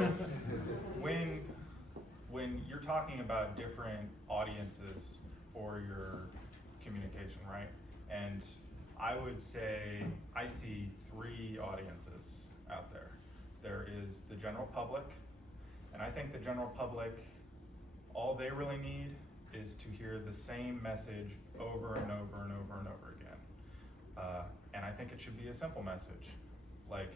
when you're talking about different audiences for your communication, right? And I would say I see 3 audiences out there. There is the general public, and I think the general public, all they really need is to hear the same message over and over and over and over again. And I think it should be a simple message, like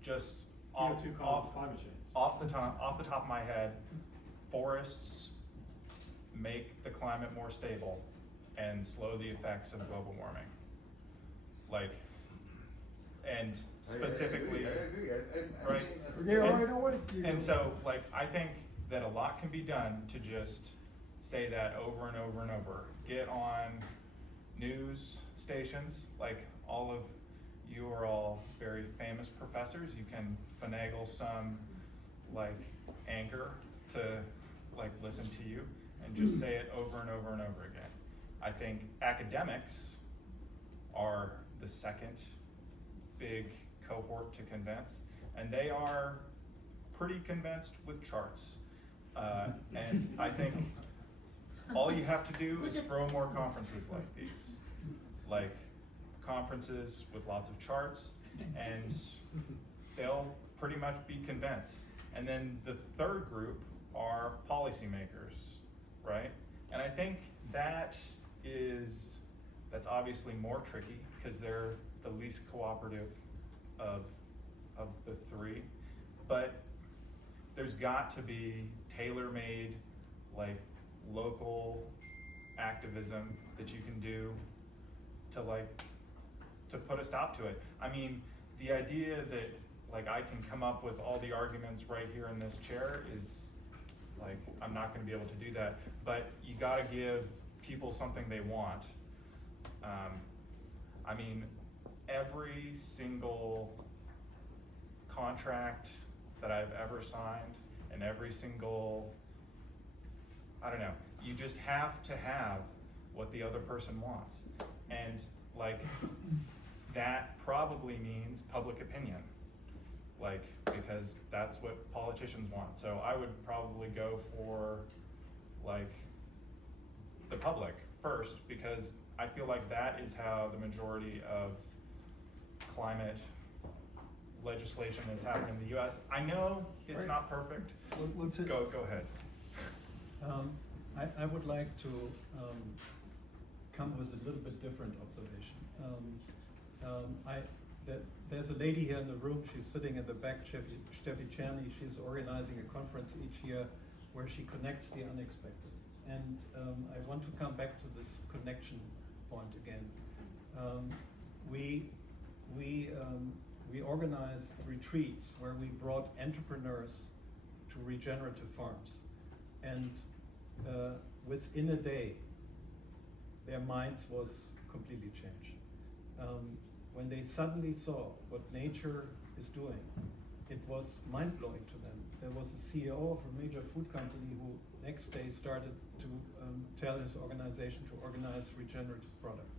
just CO2 causes climate change. off the top of my head, forests make the climate more stable and slow the effects of global warming. Like, and specifically, I agree. right? Okay, all right, I'll wait. And so, like, I think that a lot can be done to just say that over and over and over. Get on news stations, like all of you are all very famous professors. You can finagle some like anchor to like listen to you and just say it over and over and over again. I think academics are the second big cohort to convince, and they are pretty convinced with charts. And I think all you have to do is throw more conferences like these, like conferences with lots of charts, and they'll pretty much be convinced. And then the third group are policymakers, right? And I think that's obviously more tricky because they're the least cooperative of the 3, but there's got to be tailor-made, like local activism that you can do to put a stop to it. I mean, the idea that like I can come up with all the arguments right here in this chair is like, I'm not gonna be able to do that, but you gotta give people something they want. I mean, every single contract that I've ever signed and every single, I don't know, you just have to have what the other person wants. And like, that probably means public opinion, like, because that's what politicians want. So I would probably go for like the public first, because I feel like that is how the majority of climate legislation is happening in the US. I know it's Right. not perfect. Let's hit. Go ahead. I would like to come with a little bit different observation. There's a lady here in the room, she's sitting in the back, Steffi Czerny. She's organizing a conference each year where she connects the unexpected. And I want to come back to this connection point again. We organized retreats where we brought entrepreneurs to regenerative farms. And within a day, their minds was completely changed. When they suddenly saw what nature is doing, it was mind-blowing to them. There was a CEO of a major food company who next day started to tell his organization to organize regenerative products.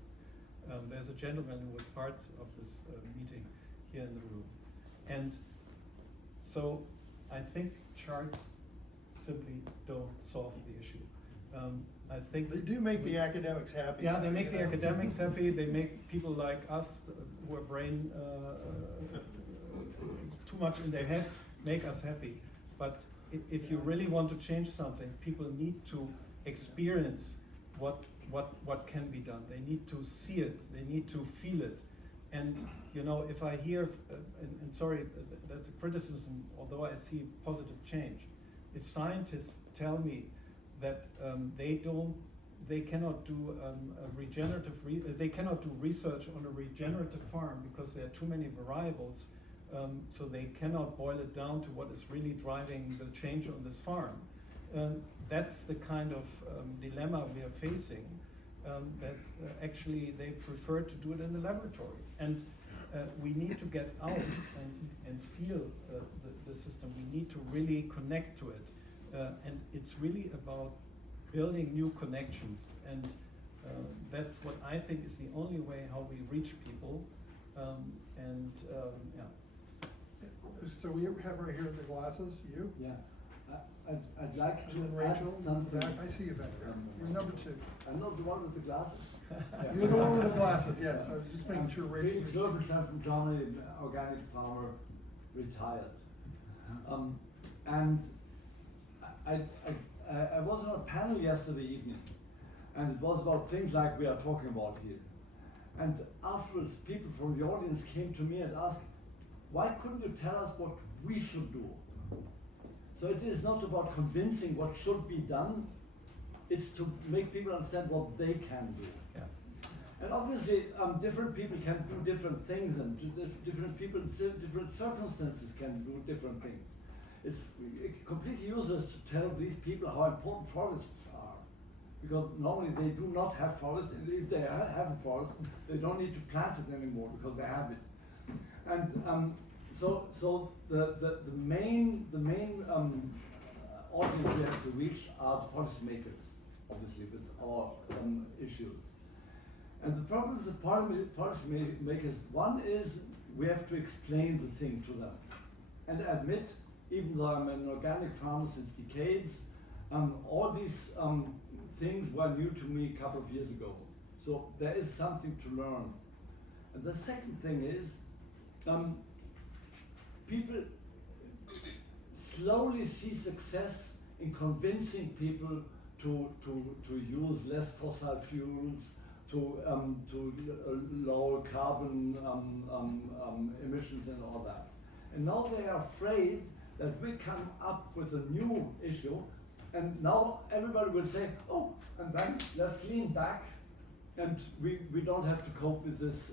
There's a gentleman who was part of this meeting here in the room. And so I think charts simply don't solve the issue. I think They do make the academics happy. yeah, they make the you know? academics happy. They make people like us who are brain too much in their head make us happy. But if you really want to change something, people need to experience what can be done. They need to see it. They need to feel it. And you know, if I hear, and sorry, that's a criticism, although I see positive change. If scientists tell me that they cannot do they cannot do research on a regenerative farm because there are too many variables, so they cannot boil it down to what is really driving the change on this farm. That's the kind of dilemma we are facing, that actually they prefer to do it in the laboratory. And we need to get out and feel the system. We need to really connect to it. And it's really about building new connections. And that's what I think is the only way how we reach people. Yeah. So we have right here the glasses, you? Yeah, I'd like to And then add Rachel, something. back. I see you back there. You're number 2. I'm not the one with the glasses. You're the one with the glasses, yes. I was just making sure Rachel. Felix Löwenstein from Germany, an organic farmer, retired. And I was on a panel yesterday evening, and it was about things like we are talking about here. And afterwards, people from the audience came to me and asked, why couldn't you tell us what we should do? So it is not about convincing what should be done, it's to make people understand what they can do. Yeah. And obviously, different people can do different things, and different people in different circumstances can do different things. It's completely useless to tell these people how important forests are, because normally they do not have forests, and if they have a forest, they don't need to plant it anymore because they have it. And so the main audience we have to reach are the policymakers, obviously, with our issues. And the problem with the policymakers, one is we have to explain the thing to them. And admit, even though I'm an organic farmer since decades, all these things were new to me a couple of years ago. So there is something to learn. And the second thing is, people slowly see success in convincing people to use less fossil fuels, to lower carbon emissions and all that. And now they are afraid that we come up with a new issue, and now everybody will say, oh, and then let's lean back, and we don't have to cope with this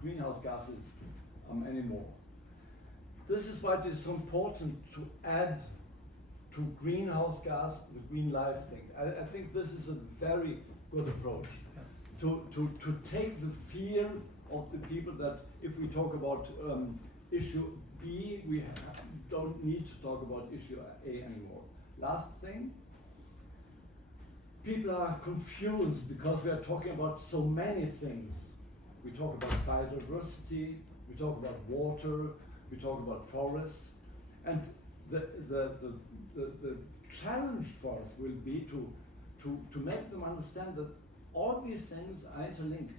greenhouse gases anymore. This is why it is so important to add to greenhouse gas the green life thing. I think this is a very good approach to take the fear of the people that if we talk about issue B, we don't need to talk about issue A anymore. Last thing, people are confused because we are talking about so many things. We talk about biodiversity, we talk about water, we talk about forests, and the challenge for us will be to make them understand that all these things are interlinked,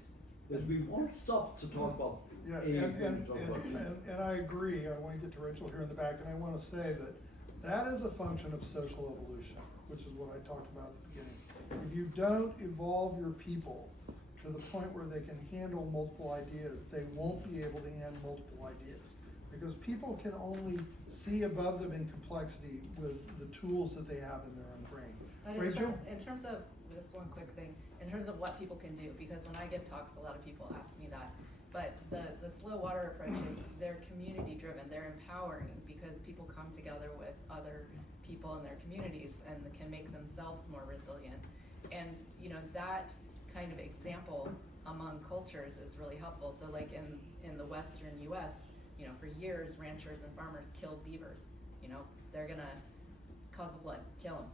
that we won't stop to talk about Yeah, A and I agree. I want to get to Rachel here in the back, and I want to say that that is a function of social evolution, which is what I talked about at the beginning. If you don't evolve your people to the point where they can handle multiple ideas, they won't be able to handle multiple ideas. Because people can only see above them in complexity with the tools that they have in their own brain. But Rachel? in terms of, just one quick thing, in terms of what people can do, because when I give talks, a lot of people ask me that. But the slow water approach is they're community driven, they're empowering because people come together with other people in their communities and can make themselves more resilient. And you know, that kind of example among cultures is really helpful. So like in the Western US, you know, for years ranchers and farmers killed beavers. You know, they're gonna cause a flood, kill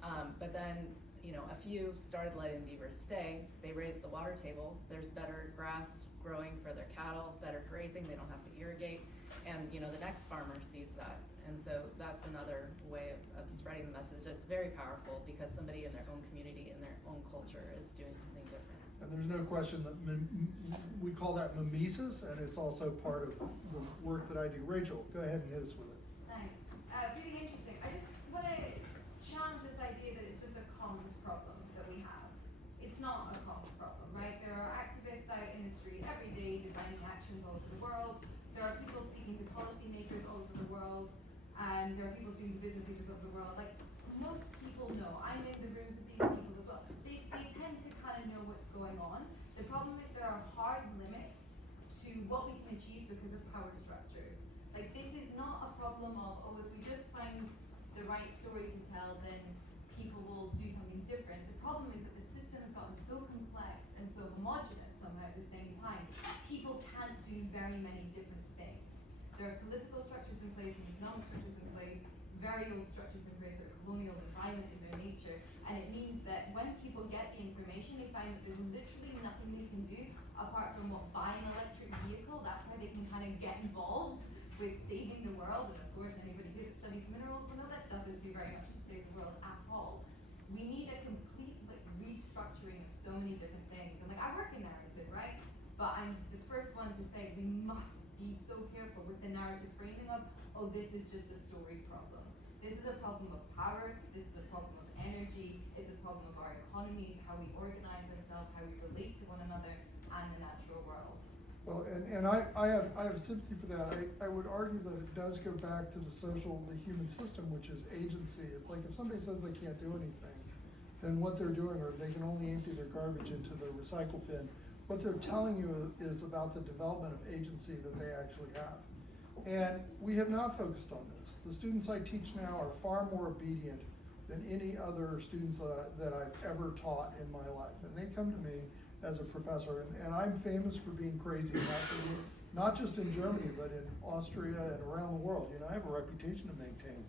them. But then you know, a few started letting beavers stay. They raised the water table. There's better grass growing for their cattle, better grazing. They don't have to irrigate. And, you know, the next farmer sees that. And so that's another way of spreading the message. It's very powerful because somebody in their own community, in their own culture is doing something different. And there's no question that we call that mimesis, and it's also part of the work that I do. Rachel, go ahead and hit us with it. Thanks. Really interesting. I just want to challenge this idea that it's just a comms problem that we have. It's not a comms problem, right? There are activists out in the street every day designing actions all over the world. There are people speaking to policymakers all over the world. And there are people speaking to business leaders all over the world. Like, most people know. I'm in the rooms with these people as well. They tend to kind of know what's going on. The problem is there are hard limits to what we can achieve because of power structures. Like, this is not a problem of, oh, if we just find the right story to tell, then people will do something different. The problem is that the system has gotten so complex and so homogenous somehow at the same time. People can't do very many different things. There are political structures in place and economic structures in place, very old structures in place that are colonial and violent in their nature. And it means that when people get the information, they find that there's literally nothing they can do apart from what, buy an electric vehicle. That's how they can kind of get involved with saving the world. And of course, anybody here that studies minerals will know that doesn't do very much to save the world at all. We need a complete restructuring of so many different things. And I work in narrative, right? But I'm the first one to say we must be so careful with the narrative framing of, oh, this is just a story problem. This is a problem of power, this is a problem of energy, it's a problem of our economies, how we organize ourselves, how we relate to one another and the natural world. Well, and I have sympathy for that. I would argue that it does go back to the human system, which is agency. It's like if somebody says they can't do anything, then what they're doing, or they can only empty their garbage into the recycle bin, what they're telling you is about the development of agency that they actually have. And we have not focused on this. The students I teach now are far more obedient than any other students that I've ever taught in my life. And they come to me as a professor, and I'm famous for being crazy, not just in Germany, but in Austria and around the world. You know, I have a reputation to maintain.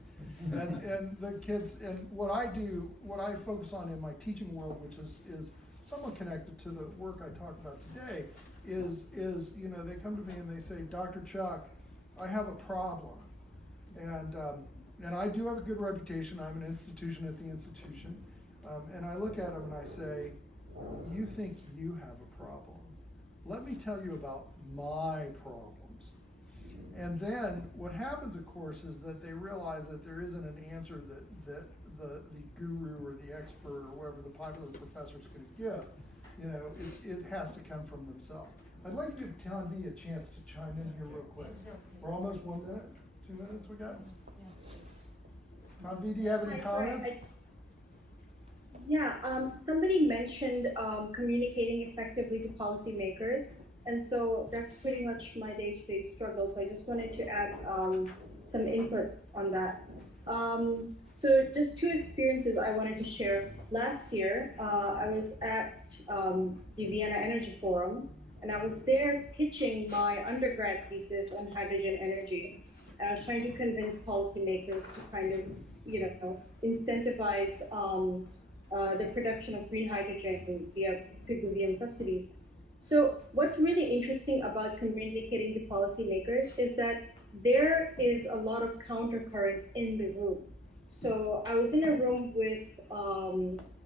And the kids, and what I focus on in my teaching world, which is somewhat connected to the work I talked about today, is you know, they come to me and they say, Dr. Chuck, I have a problem. And I do have a good reputation. I'm an institution at the institution. And I look at them and I say, you think you have a problem. Let me tell you about my problems. And then what happens, of course, is that they realize that there isn't an answer that the guru or the expert or whoever the popular professor is going to give. You know, it has to come from themselves. I'd like to give Tanvi a chance to chime in here real quick. We're almost 1 minute, 2 minutes we got. Tanvi, do you have any comments? Somebody mentioned communicating effectively to policymakers, and so that's pretty much my day-to-day struggle. So I just wanted to add some inputs on that. So just 2 experiences I wanted to share. Last year, I was at the Vienna Energy Forum, and I was there pitching my undergrad thesis on hydrogen energy. And I was trying to convince policymakers to kind of, you know, incentivize the production of green hydrogen via Pigouvian subsidies. So what's really interesting about communicating to policymakers is that there is a lot of countercurrent in the room. So I was in a room with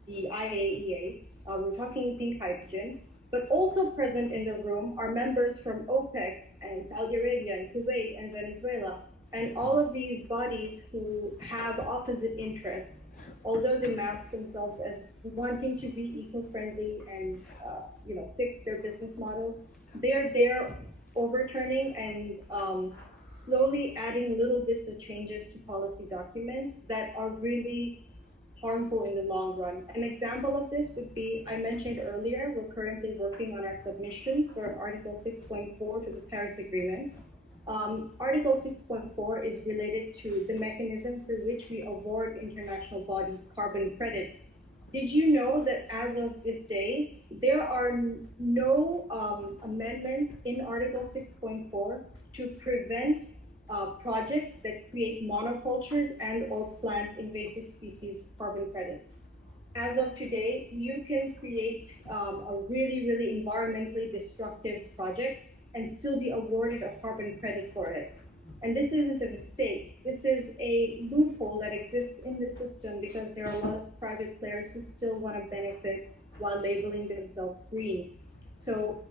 the IAEA, we're talking pink hydrogen, but also present in the room are members from OPEC and Saudi Arabia and Kuwait and Venezuela, and all of these bodies who have opposite interests, although they mask themselves as wanting to be eco-friendly and you know, fix their business model. They're there overturning and slowly adding little bits of changes to policy documents that are really harmful in the long run. An example of this would be, I mentioned earlier, we're currently working on our submissions for Article 6.4 to the Paris Agreement. Article 6.4 is related to the mechanism through which we award international bodies carbon credits. Did you know that as of this day, there are no amendments in Article 6.4 to prevent projects that create monocultures and or plant invasive species carbon credits? as of today, you can create a really, really environmentally destructive project and still be awarded a carbon credit for it. And this isn't a mistake. This is a loophole that exists in the system because there are a lot of private players who still want to benefit while labeling themselves green. So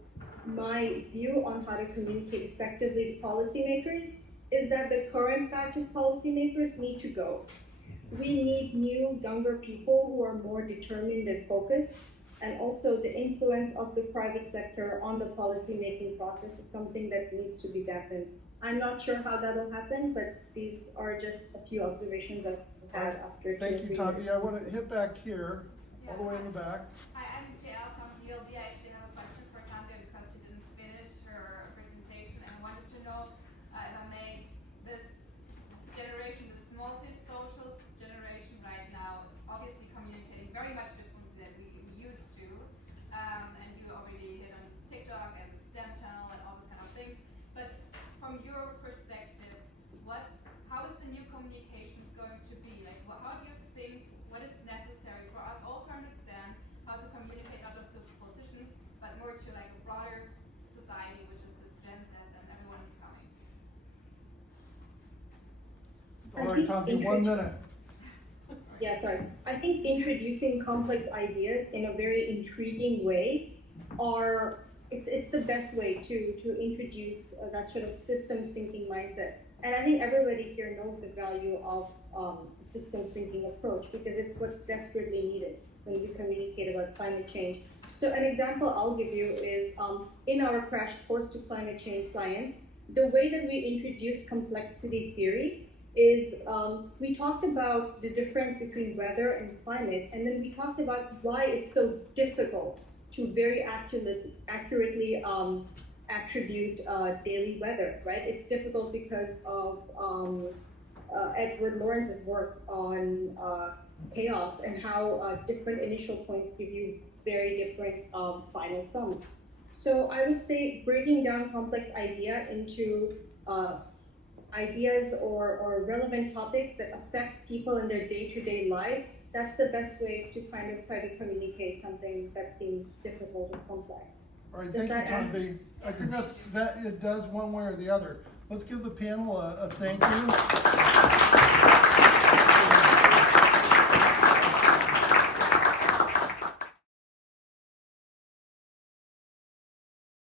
my view on how to communicate effectively to policymakers is that the current batch of policymakers need to go. We need new, younger people who are more determined and focused, and also the influence of the private sector on the policy-making process is something that needs to be dampened. I'm not sure how that'll happen, but these are just a few observations I've had after 2 or 3 Thank you, years. Tanvi. I want to hit back here, all the way in the back. Hi, I'm JL from DLD. I actually have a question for Tanvi because she didn't finish her presentation and wanted to know, if I may, this generation, this multi-social generation right now, obviously communicating very much different than we used to. And you already hit on TikTok and the STEM channel and all those kind of things. But from your perspective, how is the new communications going to be? Like, how do you think, what is necessary for us all to understand how to communicate not just to politicians, but more to like a broader society, which is the Gen Z and everyone is coming? All right, Tanvi, 1 minute. Yeah, sorry. I think introducing complex ideas in a very intriguing way it's the best way to introduce that sort of systems thinking mindset. And I think everybody here knows the value of the systems thinking approach because it's what's desperately needed when we communicate about climate change. So an example I'll give you is in our crash course to climate change science, the way that we introduced complexity theory is we talked about the difference between weather and climate, and then we talked about why it's so difficult to very accurately attribute daily weather, right? It's difficult because of Edward Lawrence's work on chaos and how different initial points give you very different final sums. So I would say breaking down complex idea into ideas or relevant topics that affect people in their day-to-day lives, that's the best way to kind of try to communicate something that seems difficult or complex. All right, Does thank you, that answer? Tanvi. I think that it does one way or the other. Let's give the panel a thank you.